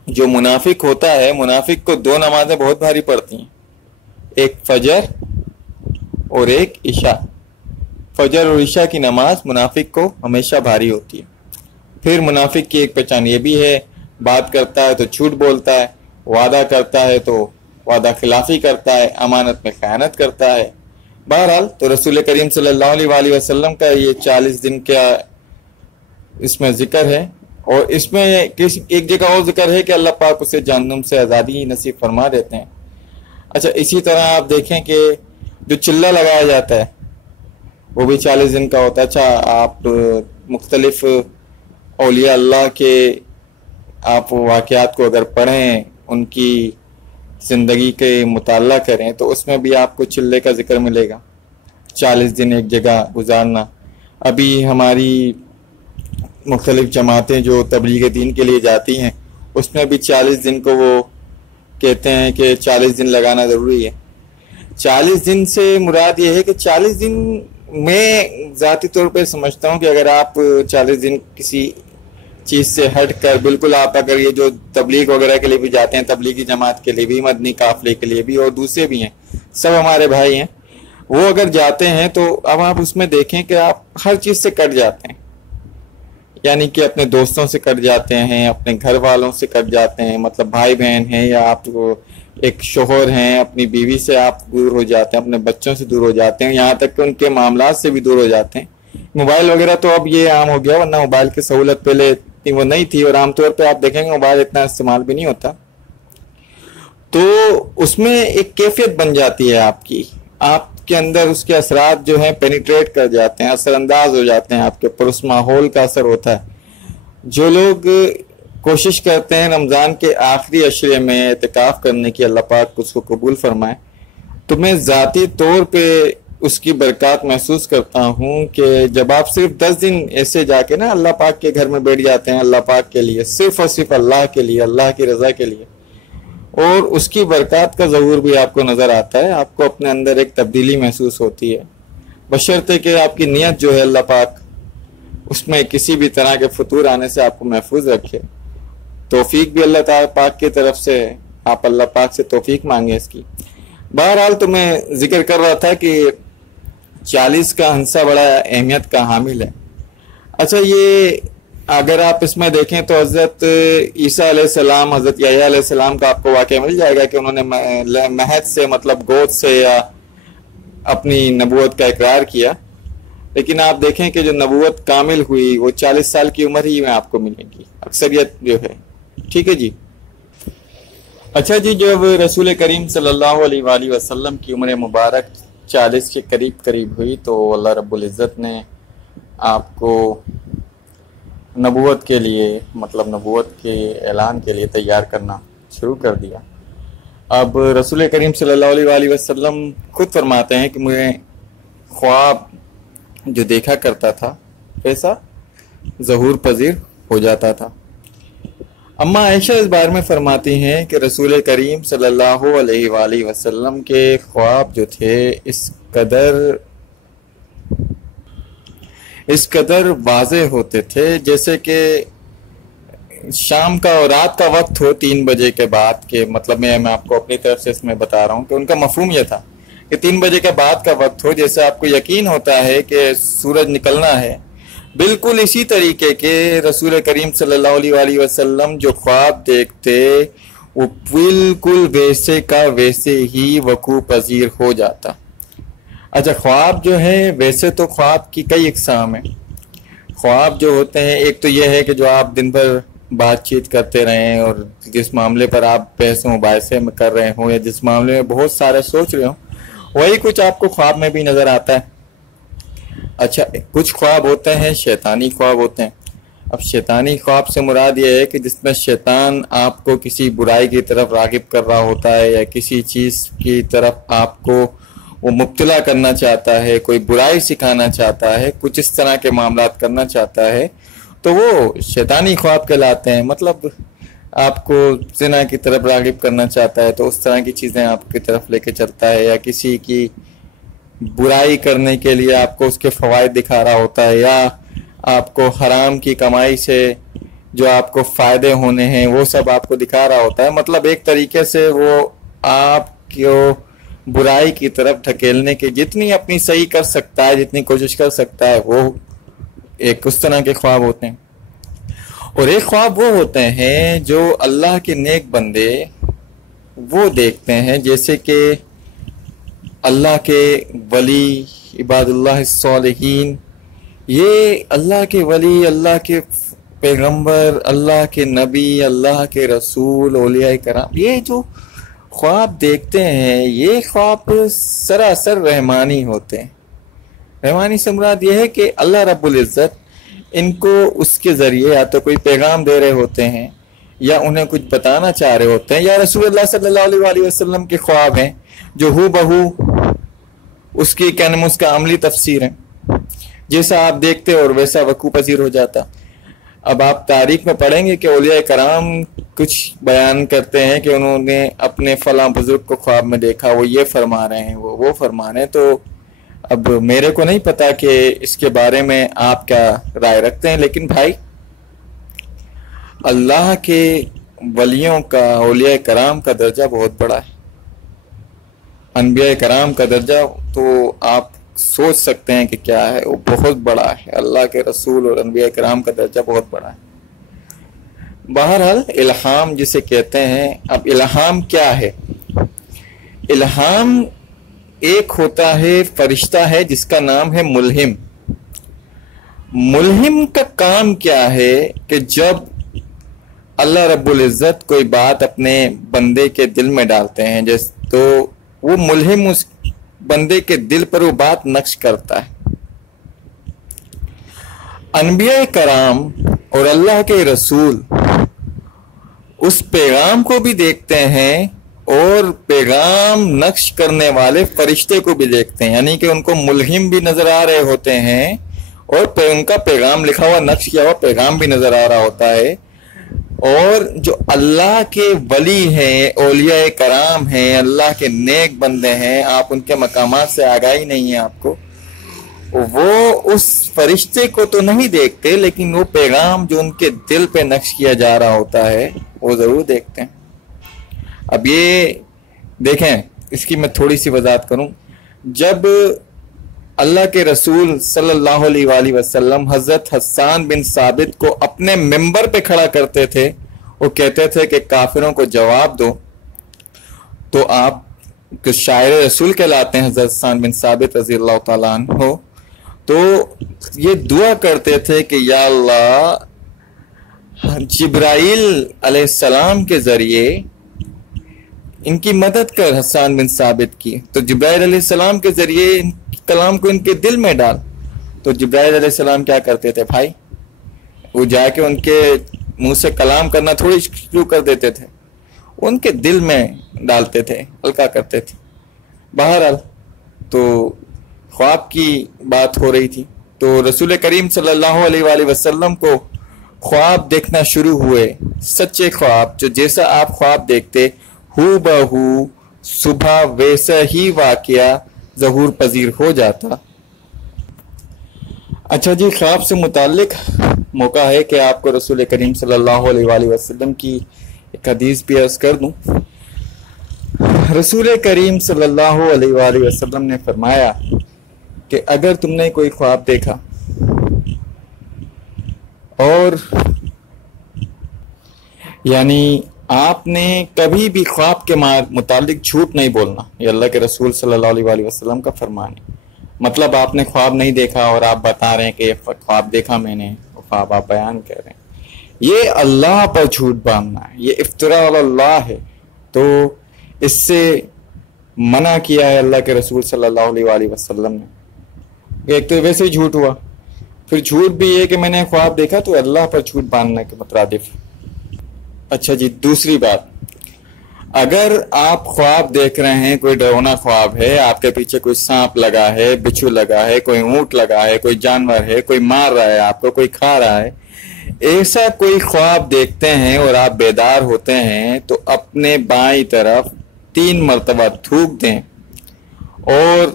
جو منافق ہوتا ہے، منافق کو 2 نمازیں بہت بھاری پڑتی ہیں، ایک فجر اور ایک عشاء۔ فجر اور عشاء کی نماز منافق کو ہمیشہ بھاری ہوتی ہے۔ پھر منافق کی ایک پہچان یہ بھی ہے، بات کرتا ہے تو جھوٹ بولتا ہے، وعدہ کرتا ہے تو وعدہ خلافی کرتا ہے، امانت میں خیانت کرتا ہے۔ بہرحال تو رسول کریم صلی اللہ علیہ وآلہ وسلم کا یہ 40 دن کا اس میں ذکر ہے، اور اس میں ایک جگہ اور ذکر ہے کہ اللہ پاک اسے جہنم سے آزادی نصیب فرما دیتے ہیں۔ اچھا اسی طرح آپ دیکھیں کہ جو چلہ لگایا جاتا ہے وہ بھی 40 دن کا ہوتا ہے۔ اچھا آپ مختلف اولیاء اللہ کے آپ واقعات کو اگر پڑھیں، ان کی زندگی کے مطالعہ کریں، تو اس میں بھی آپ کو چلے کا ذکر ملے گا، 40 دن ایک جگہ گزارنا۔ ابھی ہماری مختلف جماعتیں جو تبلیغ دین کے لیے جاتی ہیں، اس میں بھی 40 دن کو وہ کہتے ہیں کہ 40 دن لگانا ضروری ہے۔ 40 دن سے مراد یہ ہے کہ 40 دن میں ذاتی طور پہ سمجھتا ہوں کہ اگر آپ 40 دن کسی چیز سے ہٹ کر بالکل، آپ اگر یہ جو تبلیغ وغیرہ کے لیے بھی جاتے ہیں، تبلیغی جماعت کے لیے بھی، مدنی قافلے کے لیے بھی، اور دوسرے بھی ہیں، سب ہمارے بھائی ہیں، وہ اگر جاتے ہیں تو اب آپ اس میں دیکھیں کہ آپ ہر چیز سے کٹ جاتے ہیں، یعنی کہ اپنے دوستوں سے کٹ جاتے ہیں، اپنے گھر والوں سے کٹ جاتے ہیں، مطلب بھائی بہن ہیں، یا آپ ایک شوہر ہیں، اپنی بیوی سے آپ دور ہو جاتے ہیں، اپنے بچوں سے دور ہو جاتے ہیں، یہاں تک کہ ان کے معاملات سے بھی دور ہو جاتے ہیں۔ موبائل وغیرہ تو اب یہ عام ہو گیا، ورنہ موبائل کی سہولت پہلے اتنی وہ نہیں تھی، اور عام طور پہ آپ دیکھیں گے موبائل اتنا استعمال بھی نہیں ہوتا، تو اس میں ایک کیفیت بن جاتی ہے آپ کے اندر، اس کے اثرات جو ہیں پینیٹریٹ کر جاتے ہیں، اثر انداز ہو جاتے ہیں آپ کے اوپر، اس ماحول کا اثر ہوتا ہے۔ جو لوگ کوشش کرتے ہیں رمضان کے آخری عشرے میں اعتکاف کرنے کی، اللہ پاک اس کو قبول فرمائے، تو میں ذاتی طور پہ اس کی برکات محسوس کرتا ہوں کہ جب آپ صرف 10 دن ایسے جا کے نا اللہ پاک کے گھر میں بیٹھ جاتے ہیں، اللہ پاک کے لیے، صرف اور صرف اللہ کے لیے، اللہ کی رضا کے لیے، اور اس کی برکات کا ظہور بھی آپ کو نظر آتا ہے، آپ کو اپنے اندر ایک تبدیلی محسوس ہوتی ہے، بشرطے کہ آپ کی نیت جو ہے اللہ پاک اس میں کسی بھی طرح کے فطور آنے سے آپ کو محفوظ رکھے۔ توفیق بھی اللہ تعالیٰ پاک کی طرف سے آپ اللہ پاک سے توفیق مانگیں اس کی۔ بہرحال تو میں ذکر کر رہا تھا کہ 40 کا ہنسا بڑا اہمیت کا حامل ہے۔ اچھا، یہ اگر آپ اس میں دیکھیں تو حضرت عیسیٰ علیہ السلام، حضرت یحییٰ علیہ السلام کا آپ کو واقعہ مل جائے گا کہ انہوں نے مہد سے مطلب گود سے یا اپنی نبوت کا اقرار کیا، لیکن آپ دیکھیں کہ جو نبوت کامل ہوئی وہ 40 سال کی عمر ہی میں آپ کو ملے گی اکثریت جو ہے۔ ٹھیک ہے جی۔ اچھا جی، جب رسول کریم صلی اللہ علیہ وآلہ وسلم کی عمر مبارک 40 کے قریب ہوئی تو اللہ رب العزت نے آپ کو نبوت کے لیے، مطلب نبوت کے اعلان کے لیے تیار کرنا شروع کر دیا۔ اب رسول کریم صلی اللہ علیہ وآلہ وسلم خود فرماتے ہیں کہ مجھے خواب جو دیکھا کرتا تھا ایسا ظہور پذیر ہو جاتا تھا۔ اما عائشہ اس بارے میں فرماتی ہیں کہ رسول کریم صلی اللہ علیہ وآلہ وسلم کے خواب جو تھے اس قدر واضح ہوتے تھے جیسے کہ شام کا اور رات کا وقت ہو 3 بجے کے بعد کے، مطلب میں آپ کو اپنی طرف سے اس میں بتا رہا ہوں کہ ان کا مفہوم یہ تھا کہ 3 بجے کے بعد کا وقت ہو، جیسے آپ کو یقین ہوتا ہے کہ سورج نکلنا ہے، بالکل اسی طریقے کے رسول کریم صلی اللہ علیہ وآلہ وسلم جو خواب دیکھتے وہ بالکل ویسے کا ویسے ہی وقوع پذیر ہو جاتا۔ اچھا، خواب جو ہے ویسے تو خواب کی کئی اقسام ہیں۔ خواب جو ہوتے ہیں، ایک تو یہ ہے کہ جو آپ دن بھر بات چیت کرتے رہیں اور جس معاملے پر آپ بحث و مباحثے میں کر رہے ہوں یا جس معاملے میں بہت سارے سوچ رہے ہوں وہی کچھ آپ کو خواب میں بھی نظر آتا ہے۔ اچھا، کچھ خواب ہوتے ہیں شیطانی خواب ہوتے ہیں۔ اب شیطانی خواب سے مراد یہ ہے کہ جس میں شیطان آپ کو کسی برائی کی طرف راغب کر رہا ہوتا ہے یا کسی چیز کی طرف آپ کو وہ مبتلا کرنا چاہتا ہے، کوئی برائی سکھانا چاہتا ہے، کچھ اس طرح کے معاملات کرنا چاہتا ہے تو وہ شیطانی خواب کہلاتے ہیں۔ مطلب آپ کو زنا کی طرف راغب کرنا چاہتا ہے تو اس طرح کی چیزیں آپ کی طرف لے کے چلتا ہے، یا کسی کی برائی کرنے کے لیے آپ کو اس کے فوائد دکھا رہا ہوتا ہے، یا آپ کو حرام کی کمائی سے جو آپ کو فائدے ہونے ہیں وہ سب آپ کو دکھا رہا ہوتا ہے۔ مطلب ایک طریقے سے وہ آپ کو برائی کی طرف ڈھکیلنے کی جتنی اپنی صحیح کر سکتا ہے، جتنی کوشش کر سکتا ہے، وہ ایک اس طرح کے خواب ہوتے ہیں۔ اور ایک خواب وہ ہوتے ہیں جو اللہ کے نیک بندے وہ دیکھتے ہیں، جیسے کہ اللہ کے ولی، عباد اللہ الصالحین، یہ اللہ کے ولی، اللہ کے پیغمبر، اللہ کے نبی، اللہ کے رسول، اولیاء کرام، یہ جو خواب دیکھتے ہیں یہ خواب سراسر رحمانی ہوتے ہیں۔ رحمانی سے مراد یہ ہے کہ اللہ رب العزت ان کو اس کے ذریعے یا تو کوئی پیغام دے رہے ہوتے ہیں یا انہیں کچھ بتانا چاہ رہے ہوتے ہیں، یا رسول اللہ صلی اللہ علیہ وآلہ وسلم کے خواب ہیں جو ہو بہو اس کی کہنے میں اس کا عملی تفسیر ہے، جیسا آپ دیکھتے اور ویسا وقوع پذیر ہو جاتا۔ اب آپ تاریخ میں پڑھیں گے کہ اولیاء کرام کچھ بیان کرتے ہیں کہ انہوں نے اپنے فلاں بزرگ کو خواب میں دیکھا، وہ یہ فرما رہے ہیں، وہ فرما رہے ہیں۔ تو اب میرے کو نہیں پتا کہ اس کے بارے میں آپ کیا رائے رکھتے ہیں، لیکن بھائی اللہ کے ولیوں کا، اولیاء کرام کا درجہ بہت بڑا ہے۔ انبیاء کرام کا درجہ تو آپ سوچ سکتے ہیں کہ کیا ہے، وہ بہت بڑا ہے۔ اللہ کے رسول اور انبیاء کرام کا درجہ بہت بڑا ہے۔ بہرحال الہام جسے کہتے ہیں، اب الہام کیا ہے؟ الہام ایک ہوتا ہے، فرشتہ ہے جس کا نام ہے ملہم۔ ملہم کا کام کیا ہے کہ جب اللہ رب العزت کوئی بات اپنے بندے کے دل میں ڈالتے ہیں تو وہ ملہم اس بندے کے دل پر وہ بات نقش کرتا ہے۔ انبیاء کرام اور اللہ کے رسول اس پیغام کو بھی دیکھتے ہیں اور پیغام نقش کرنے والے فرشتے کو بھی دیکھتے ہیں، یعنی کہ ان کو ملہم بھی نظر آ رہے ہوتے ہیں اور ان کا پیغام لکھا ہوا، نقش کیا ہوا پیغام بھی نظر آ رہا ہوتا ہے۔ اور جو اللہ کے ولی ہیں، اولیاء کرام ہیں، اللہ کے نیک بندے ہیں، آپ ان کے مقامات سے آگاہی نہیں ہے آپ کو، وہ اس فرشتے کو تو نہیں دیکھتے لیکن وہ پیغام جو ان کے دل پہ نقش کیا جا رہا ہوتا ہے وہ ضرور دیکھتے ہیں۔ اب یہ دیکھیں، اس کی میں تھوڑی سی وضاحت کروں. جب اللہ کے رسول صلی اللہ علیہ وآلہ وسلم حضرت حسان بن ثابت کو اپنے ممبر پہ کھڑا کرتے تھے، وہ کہتے تھے کہ کافروں کو جواب دو، تو آپ جو شاعر رسول کہلاتے ہیں حضرت حسان بن ثابت رضی اللہ تعالیٰ عنہ، تو یہ دعا کرتے تھے کہ یا اللہ جبرائیل علیہ السلام کے ذریعے ان کی مدد کر حسان بن ثابت کی. تو جبرائیل علیہ السلام کے ذریعے ان کلام کو ان کے دل میں ڈال. تو جبرائیل علیہ السلام کیا کرتے تھے بھائی؟ وہ جا کے ان کے منہ سے کلام کرنا تھوڑی شروع کر دیتے تھے، ان کے دل میں ڈالتے تھے، ہلکا کرتے تھے. بہرحال تو خواب کی بات ہو رہی تھی، تو رسول کریم صلی اللہ علیہ وآلہ وسلم کو خواب دیکھنا شروع ہوئے، سچے خواب، جو جیسا آپ خواب دیکھتے ہو بہو صبح ویسا ہی واقعہ ظہور پذیر ہو جاتا. اچھا جی، خواب سے متعلق موقع ہے کہ آپ کو رسول کریم صلی اللہ علیہ وآلہ وسلم کی ایک حدیث بھی عرض کر دوں. رسول کریم صلی اللہ علیہ وآلہ وسلم نے فرمایا کہ اگر تم نے کوئی خواب دیکھا اور یعنی آپ نے کبھی بھی خواب کے متعلق جھوٹ نہیں بولنا، یہ اللہ کے رسول صلی اللہ علیہ وآلہ وسلم کا فرمان ہے. مطلب آپ نے خواب نہیں دیکھا اور آپ بتا رہے ہیں کہ یہ خواب دیکھا میں نے، خواب آپ بیان کر رہے ہیں، یہ اللہ پر جھوٹ باندھنا ہے، یہ افتراء علی اللہ ہے. تو اس سے منع کیا ہے اللہ کے رسول صلی اللہ علیہ وآلہ وسلم نے. ایک تو ویسے ہی جھوٹ ہوا، پھر جھوٹ بھی یہ کہ میں نے خواب دیکھا، تو اللہ پر جھوٹ باندھنے کے مترادف. اچھا جی، دوسری بات، اگر آپ خواب دیکھ رہے ہیں، کوئی ڈراؤنا خواب ہے، آپ کے پیچھے کوئی سانپ لگا ہے، بچھو لگا ہے، کوئی اونٹ لگا ہے، کوئی جانور ہے، کوئی مار رہا ہے آپ کو، کوئی کھا رہا ہے، ایسا کوئی خواب دیکھتے ہیں اور آپ بیدار ہوتے ہیں، تو اپنے بائیں طرف 3 مرتبہ تھوک دیں اور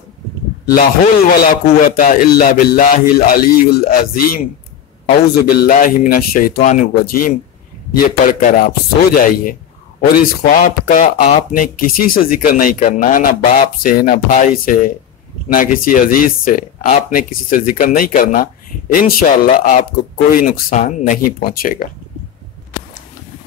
لا حول ولا قوت الا باللہ العلی العظیم اعوذ باللہ من الشیطان الرجیم یہ پڑھ کر آپ سو جائیے. اور اس خواب کا آپ نے کسی سے ذکر نہیں کرنا، نہ باپ سے، نہ بھائی سے، نہ کسی عزیز سے، آپ نے کسی سے ذکر نہیں کرنا. انشاءاللہ آپ کو کوئی نقصان نہیں پہنچے گا.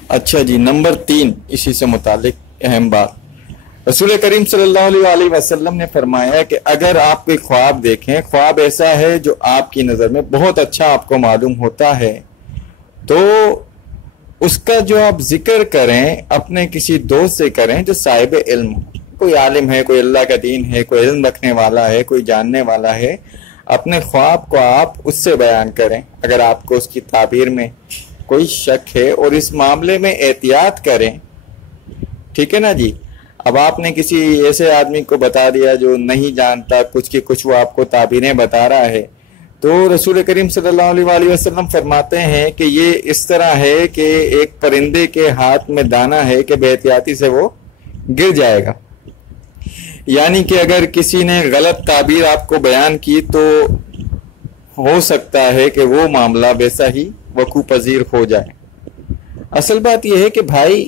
اچھا جی، نمبر 3 اسی سے متعلق اہم بات، رسول کریم صلی اللہ علیہ وآلہ وسلم نے فرمایا کہ اگر آپ کوئی خواب دیکھیں، خواب ایسا ہے جو آپ کی نظر میں بہت اچھا آپ کو معلوم ہوتا ہے، تو اس کا جو آپ ذکر کریں اپنے کسی دوست سے کریں جو صاحب علم ہو، کوئی عالم ہے، کوئی اللہ کا دین ہے، کوئی علم رکھنے والا ہے، کوئی جاننے والا ہے. اپنے خواب کو آپ اس سے بیان کریں اگر آپ کو اس کی تعبیر میں کوئی شک ہے، اور اس معاملے میں احتیاط کریں. ٹھیک ہے نا جی؟ اب آپ نے کسی ایسے آدمی کو بتا دیا جو نہیں جانتا کچھ کی کچھ، وہ آپ کو تعبیریں بتا رہا ہے، تو رسول کریم صلی اللہ علیہ وآلہ وسلم فرماتے ہیں کہ یہ اس طرح ہے کہ ایک پرندے کے ہاتھ میں دانہ ہے کہ بے احتیاطی سے وہ گر جائے گا. یعنی کہ اگر کسی نے غلط تعبیر آپ کو بیان کی تو ہو سکتا ہے کہ وہ معاملہ ویسا ہی وقوع پذیر ہو جائے. اصل بات یہ ہے کہ بھائی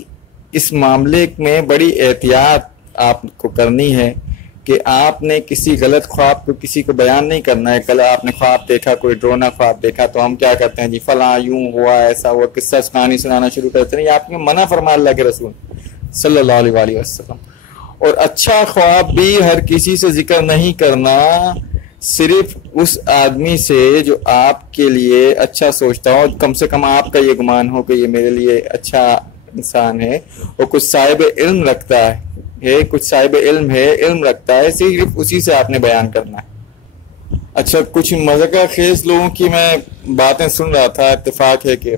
اس معاملے میں بڑی احتیاط آپ کو کرنی ہے کہ آپ نے کسی غلط خواب کو کسی کو بیان نہیں کرنا ہے. کل آپ نے خواب دیکھا، کوئی ڈرونا خواب دیکھا، تو ہم کیا کرتے ہیں جی فلاں یوں ہوا، ایسا ہوا، قصہ کہانی سنانا شروع کرتے ہیں. یہ آپ نے منع فرمایا اللہ کے رسول صلی اللہ علیہ وآلہ وسلم. اور اچھا خواب بھی ہر کسی سے ذکر نہیں کرنا، صرف اس آدمی سے جو آپ کے لیے اچھا سوچتا ہو، کم سے کم آپ کا یہ گمان ہو کہ یہ میرے لیے اچھا انسان ہے اور کچھ صاحب علم رکھتا ہے، کچھ صاحب علم ہے، علم رکھتا ہے، صرف اسی سے آپ نے بیان کرنا ہے. اچھا، کچھ مذاق خیز لوگوں کی میں باتیں سن رہا تھا، اتفاق ہے کہ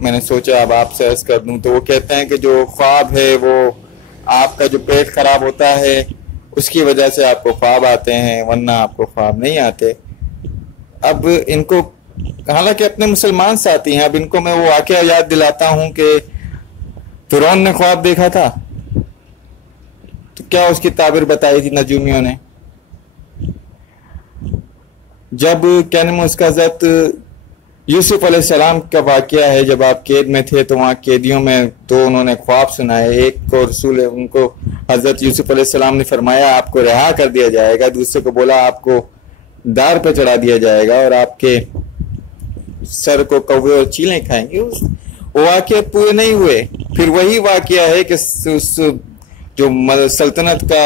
میں نے سوچا اب آپ سے عرض کر دوں. تو وہ کہتے ہیں کہ جو خواب ہے وہ آپ کا جو پیٹ خراب ہوتا ہے اس کی وجہ سے آپ کو خواب آتے ہیں، ورنہ آپ کو خواب نہیں آتے. اب ان کو حالانکہ اپنے مسلمان ساتھی ہیں، اب ان کو میں وہ واقعہ یاد دلاتا ہوں کہ فرعون نے خواب دیکھا تھا تو کیا اس کی تعبیر بتائی تھی نجومیوں نے. جب کیا نام اس کا حضرت یوسف علیہ السلام کا واقعہ ہے، جب آپ قید میں تھے تو وہاں قیدیوں میں دو انہوں نے خواب سنائے، ایک کو ان کو حضرت یوسف علیہ السلام نے فرمایا آپ کو رہا کر دیا جائے گا، دوسرے کو بولا آپ کو دار پہ چڑھا دیا جائے گا اور آپ کے سر کو کوے اور چیلیں کھائیں گے۔ وہ واقعہ پورے نہیں ہوئے۔ پھر وہی واقعہ ہے کہ اس جو سلطنت کا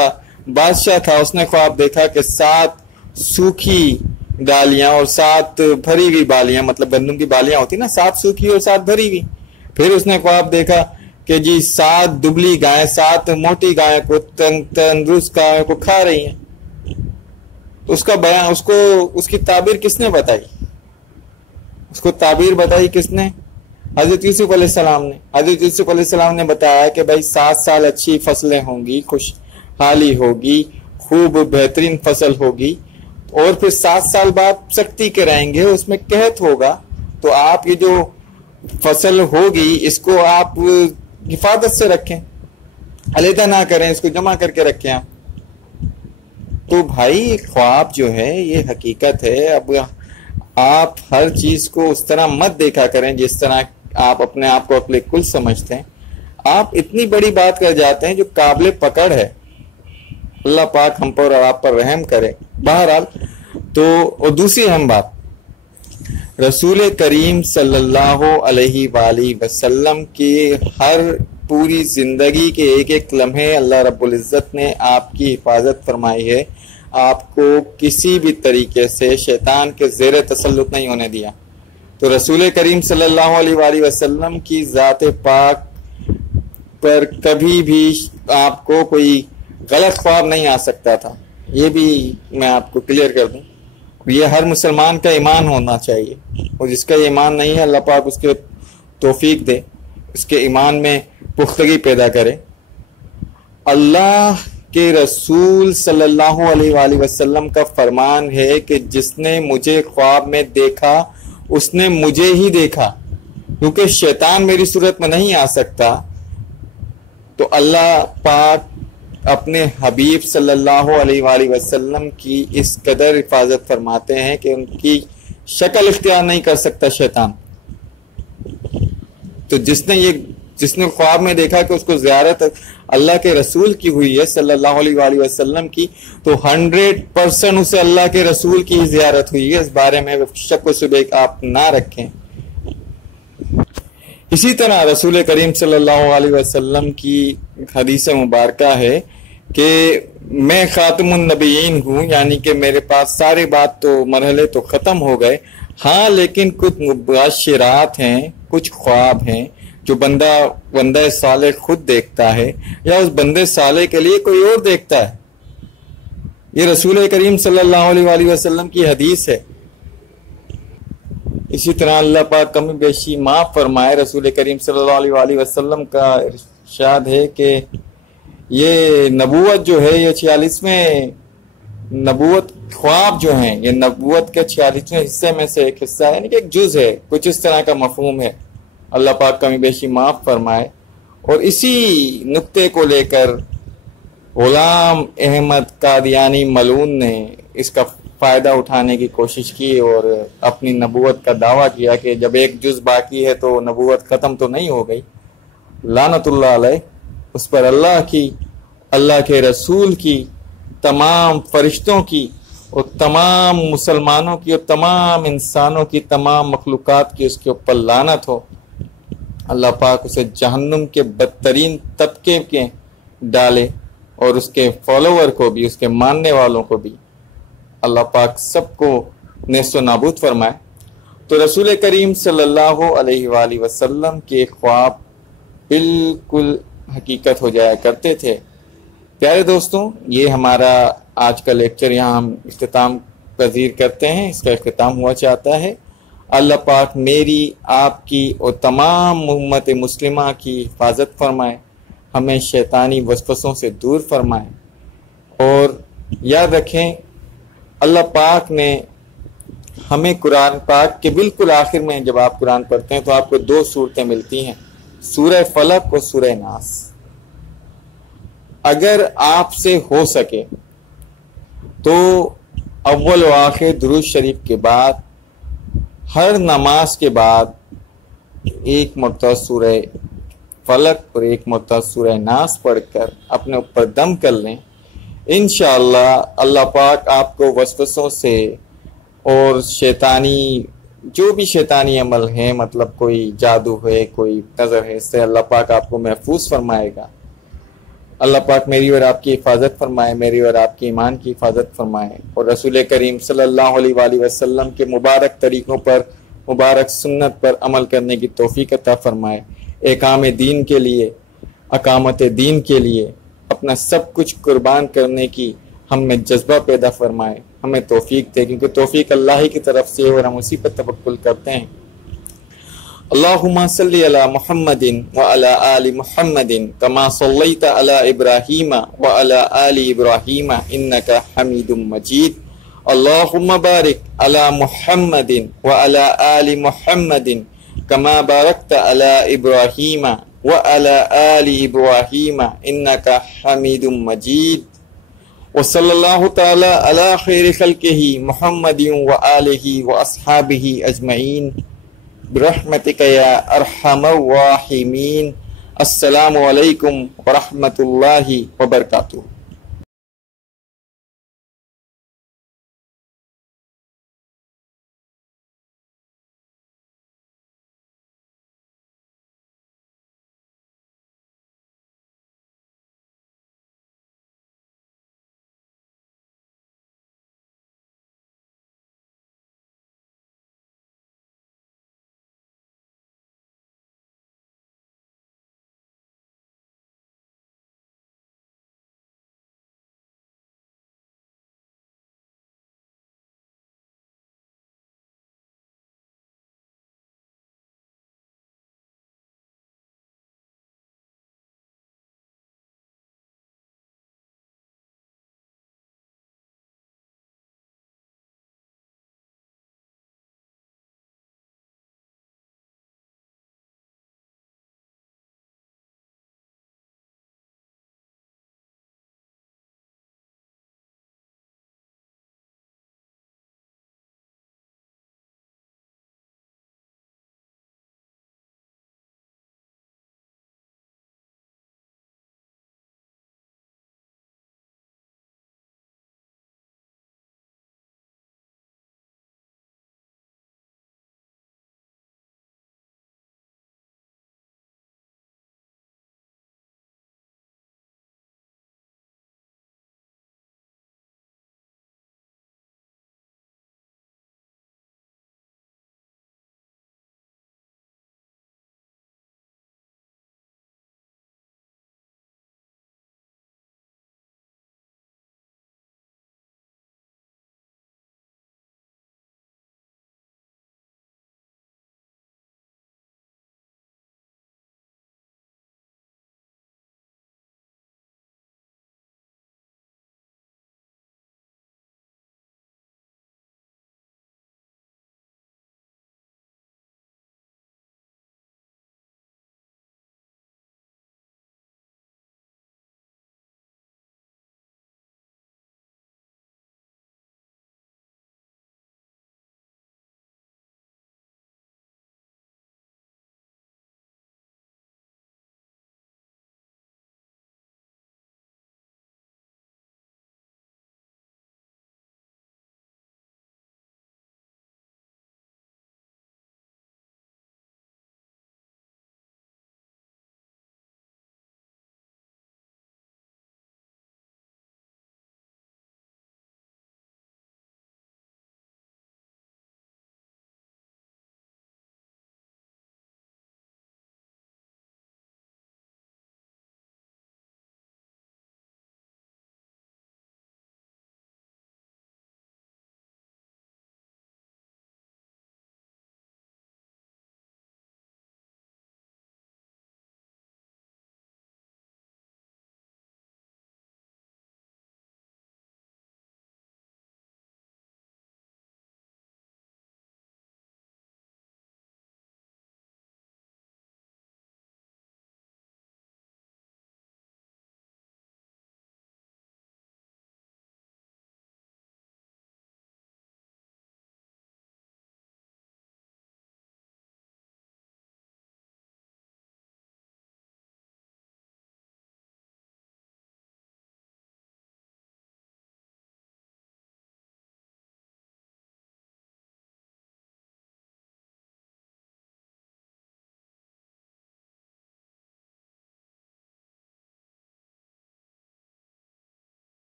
بادشاہ تھا اس نے خواب دیکھا کہ 7 سوکھی ڈالیاں اور 7 بھری ہوئی بالیاں، مطلب گندم کی بالیاں ہوتی نا، 7 سوکھی اور 7 بھری ہوئی۔ پھر اس نے خواب دیکھا کہ جی 7 دبلی گائیں 7 موٹی گائیں کو تندرست گائیں کو کھا رہی ہیں۔ اس کا بیان اس کی تعبیر کس نے بتائی؟ اس کو تعبیر بتائی کس نے؟ حضرت یوسف علیہ السلام نے۔ حضرت یوسف علیہ السلام نے بتایا کہ بھائی 7 سال اچھی فصلیں ہوں گی، خوشحالی ہوگی، خوب بہترین فصل ہوگی، اور پھر 7 سال بعد سختی کے رہیں گے، اس میں قحط ہوگا، تو آپ یہ جو فصل ہوگی اس کو آپ حفاظت سے رکھیں، علیحدہ نہ کریں، اس کو جمع کر کے رکھیں آپ۔ تو بھائی خواب جو ہے یہ حقیقت ہے۔ اب آپ ہر چیز کو اس طرح مت دیکھا کریں جس طرح آپ اپنے آپ کو عقل کل سمجھتے ہیں۔ آپ اتنی بڑی بات کر جاتے ہیں جو قابل پکڑ ہے۔ اللہ پاک ہم پر اور آپ پر رحم کرے۔ بہرحال تو اور دوسری اہم بات، رسول کریم صلی اللہ علیہ وآلہ وسلم کی ہر پوری زندگی کے ایک ایک لمحے اللہ رب العزت نے آپ کی حفاظت فرمائی ہے، آپ کو کسی بھی طریقے سے شیطان کے زیر تسلط نہیں ہونے دیا۔ تو رسول کریم صلی اللہ علیہ وآلہ وسلم کی ذات پاک پر کبھی بھی آپ کو کوئی غلط خواب نہیں آ سکتا تھا، یہ بھی میں آپ کو کلیئر کر دوں۔ یہ ہر مسلمان کا ایمان ہونا چاہیے، اور جس کا ایمان نہیں ہے اللہ پاک اس کے توفیق دے، اس کے ایمان میں پختگی پیدا کرے۔ اللہ کے رسول صلی اللہ علیہ وآلہ وسلم کا فرمان ہے کہ جس نے مجھے خواب میں دیکھا اس نے مجھے ہی دیکھا، کیونکہ شیطان میری صورت میں نہیں آ سکتا۔ تو اللہ پاک اپنے حبیب صلی اللہ علیہ وآلہ وسلم کی اس قدر حفاظت فرماتے ہیں کہ ان کی شکل اختیار نہیں کر سکتا شیطان۔ تو جس نے خواب میں دیکھا کہ اس کو زیارت اللہ کے رسول کی ہوئی ہے صلی اللہ علیہ وآلہ وسلم کی، تو 100% اسے اللہ کے رسول کی زیارت ہوئی ہے، اس بارے میں شک و شبہ آپ نہ رکھیں۔ اسی طرح رسول کریم صلی اللہ علیہ وسلم کی حدیث مبارکہ ہے کہ میں خاتم النبیین ہوں، یعنی کہ میرے پاس سارے بات تو مرحلے تو ختم ہو گئے، ہاں لیکن کچھ مبشرات ہیں، کچھ خواب ہیں جو بندہ صالح خود دیکھتا ہے یا اس بندے صالح کے لیے کوئی اور دیکھتا ہے۔ یہ رسول کریم صلی اللہ علیہ وآلہ وسلم کی حدیث ہے۔ اسی طرح اللہ پاک کمی بیشی معاف فرمائے، رسول کریم صلی اللہ علیہ وآلہ وسلم کا ارشاد ہے کہ یہ نبوت جو ہے یہ 46ویں نبوت خواب جو ہیں یہ نبوت کے 46ویں حصے میں سے ایک حصہ ہے، یعنی کہ ایک جز ہے، کچھ اس طرح کا مفہوم ہے۔ اللہ پاک کمی بیشی معاف فرمائے۔ اور اسی نقطے کو لے کر غلام احمد قادیانی ملعون نے اس کا فائدہ اٹھانے کی کوشش کی اور اپنی نبوت کا دعویٰ کیا کہ جب ایک جز باقی ہے تو نبوت ختم تو نہیں ہو گئی۔ لعنت اللہ علیہ، اس پر اللہ کے رسول کی، تمام فرشتوں کی اور تمام مسلمانوں کی اور تمام انسانوں کی، تمام مخلوقات کی اس کے اوپر لعنت ہو۔ اللہ پاک اسے جہنم کے بدترین طبقے کے ڈالے اور اس کے فالوور کو بھی، اس کے ماننے والوں کو بھی اللہ پاک سب کو نیست و نابود فرمائے۔ تو رسول کریم صلی اللہ علیہ وآلہ وسلم کے خواب بالکل حقیقت ہو جایا کرتے تھے۔ پیارے دوستوں، یہ ہمارا آج کا لیکچر یہاں ہم اختتام پذیر کرتے ہیں، اس کا اختتام ہوا چاہتا ہے۔ اللہ پاک میری، آپ کی اور تمام امت مسلمہ کی حفاظت فرمائے، ہمیں شیطانی وسوسوں سے دور فرمائے۔ اور یاد رکھیں اللہ پاک نے ہمیں قرآن پاک کے بالکل آخر میں جب آپ قرآن پڑھتے ہیں تو آپ کو 2 صورتیں ملتی ہیں، سورہ فلق اور سورہ ناس۔ اگر آپ سے ہو سکے تو اول و آخر درود شریف کے بعد ہر نماز کے بعد ایک مرتبہ سورہ فلق اور ایک مرتبہ سورہ ناس پڑھ کر اپنے اوپر دم کر لیں. انشاءاللہ اللہ پاک آپ کو وسوسوں سے اور جو بھی شیطانی عمل ہیں، مطلب کوئی جادو ہے، کوئی نظر ہے، اس سے اللہ پاک آپ کو محفوظ فرمائے گا. اللہ پاک میری اور آپ کی حفاظت فرمائے، میری اور آپ کی ایمان کی حفاظت فرمائے، اور رسول کریم صلی اللہ علیہ وآلہ وسلم کے مبارک طریقوں پر، مبارک سنت پر عمل کرنے کی توفیق عطا فرمائے. اقام دین کے لیے، اقامت دین کے لیے اپنا سب کچھ قربان کرنے کی ہم میں جذبہ پیدا فرمائے، ہمیں توفیق دے، کیونکہ توفیق اللہ ہی کی طرف سے اور ہم اسی پر توکل کرتے ہیں. اللہم صلی علی محمد وعلی آل محمد کما صلیت علی ابراہیم وعلی آل ابراہیم انکا حمید مجید. اللہم بارک علی محمد وعلی آل محمد کما بارکت علی ابراہیم وعلی آل ابراہیم انکا حمید مجید. وصلی اللہ تعالی علی خیر خلقہ محمد وآلہ واصحابہ اجمعین برحمتک یا ارحم الراحمین. السلام علیکم ورحمۃ اللہ وبرکاتہ.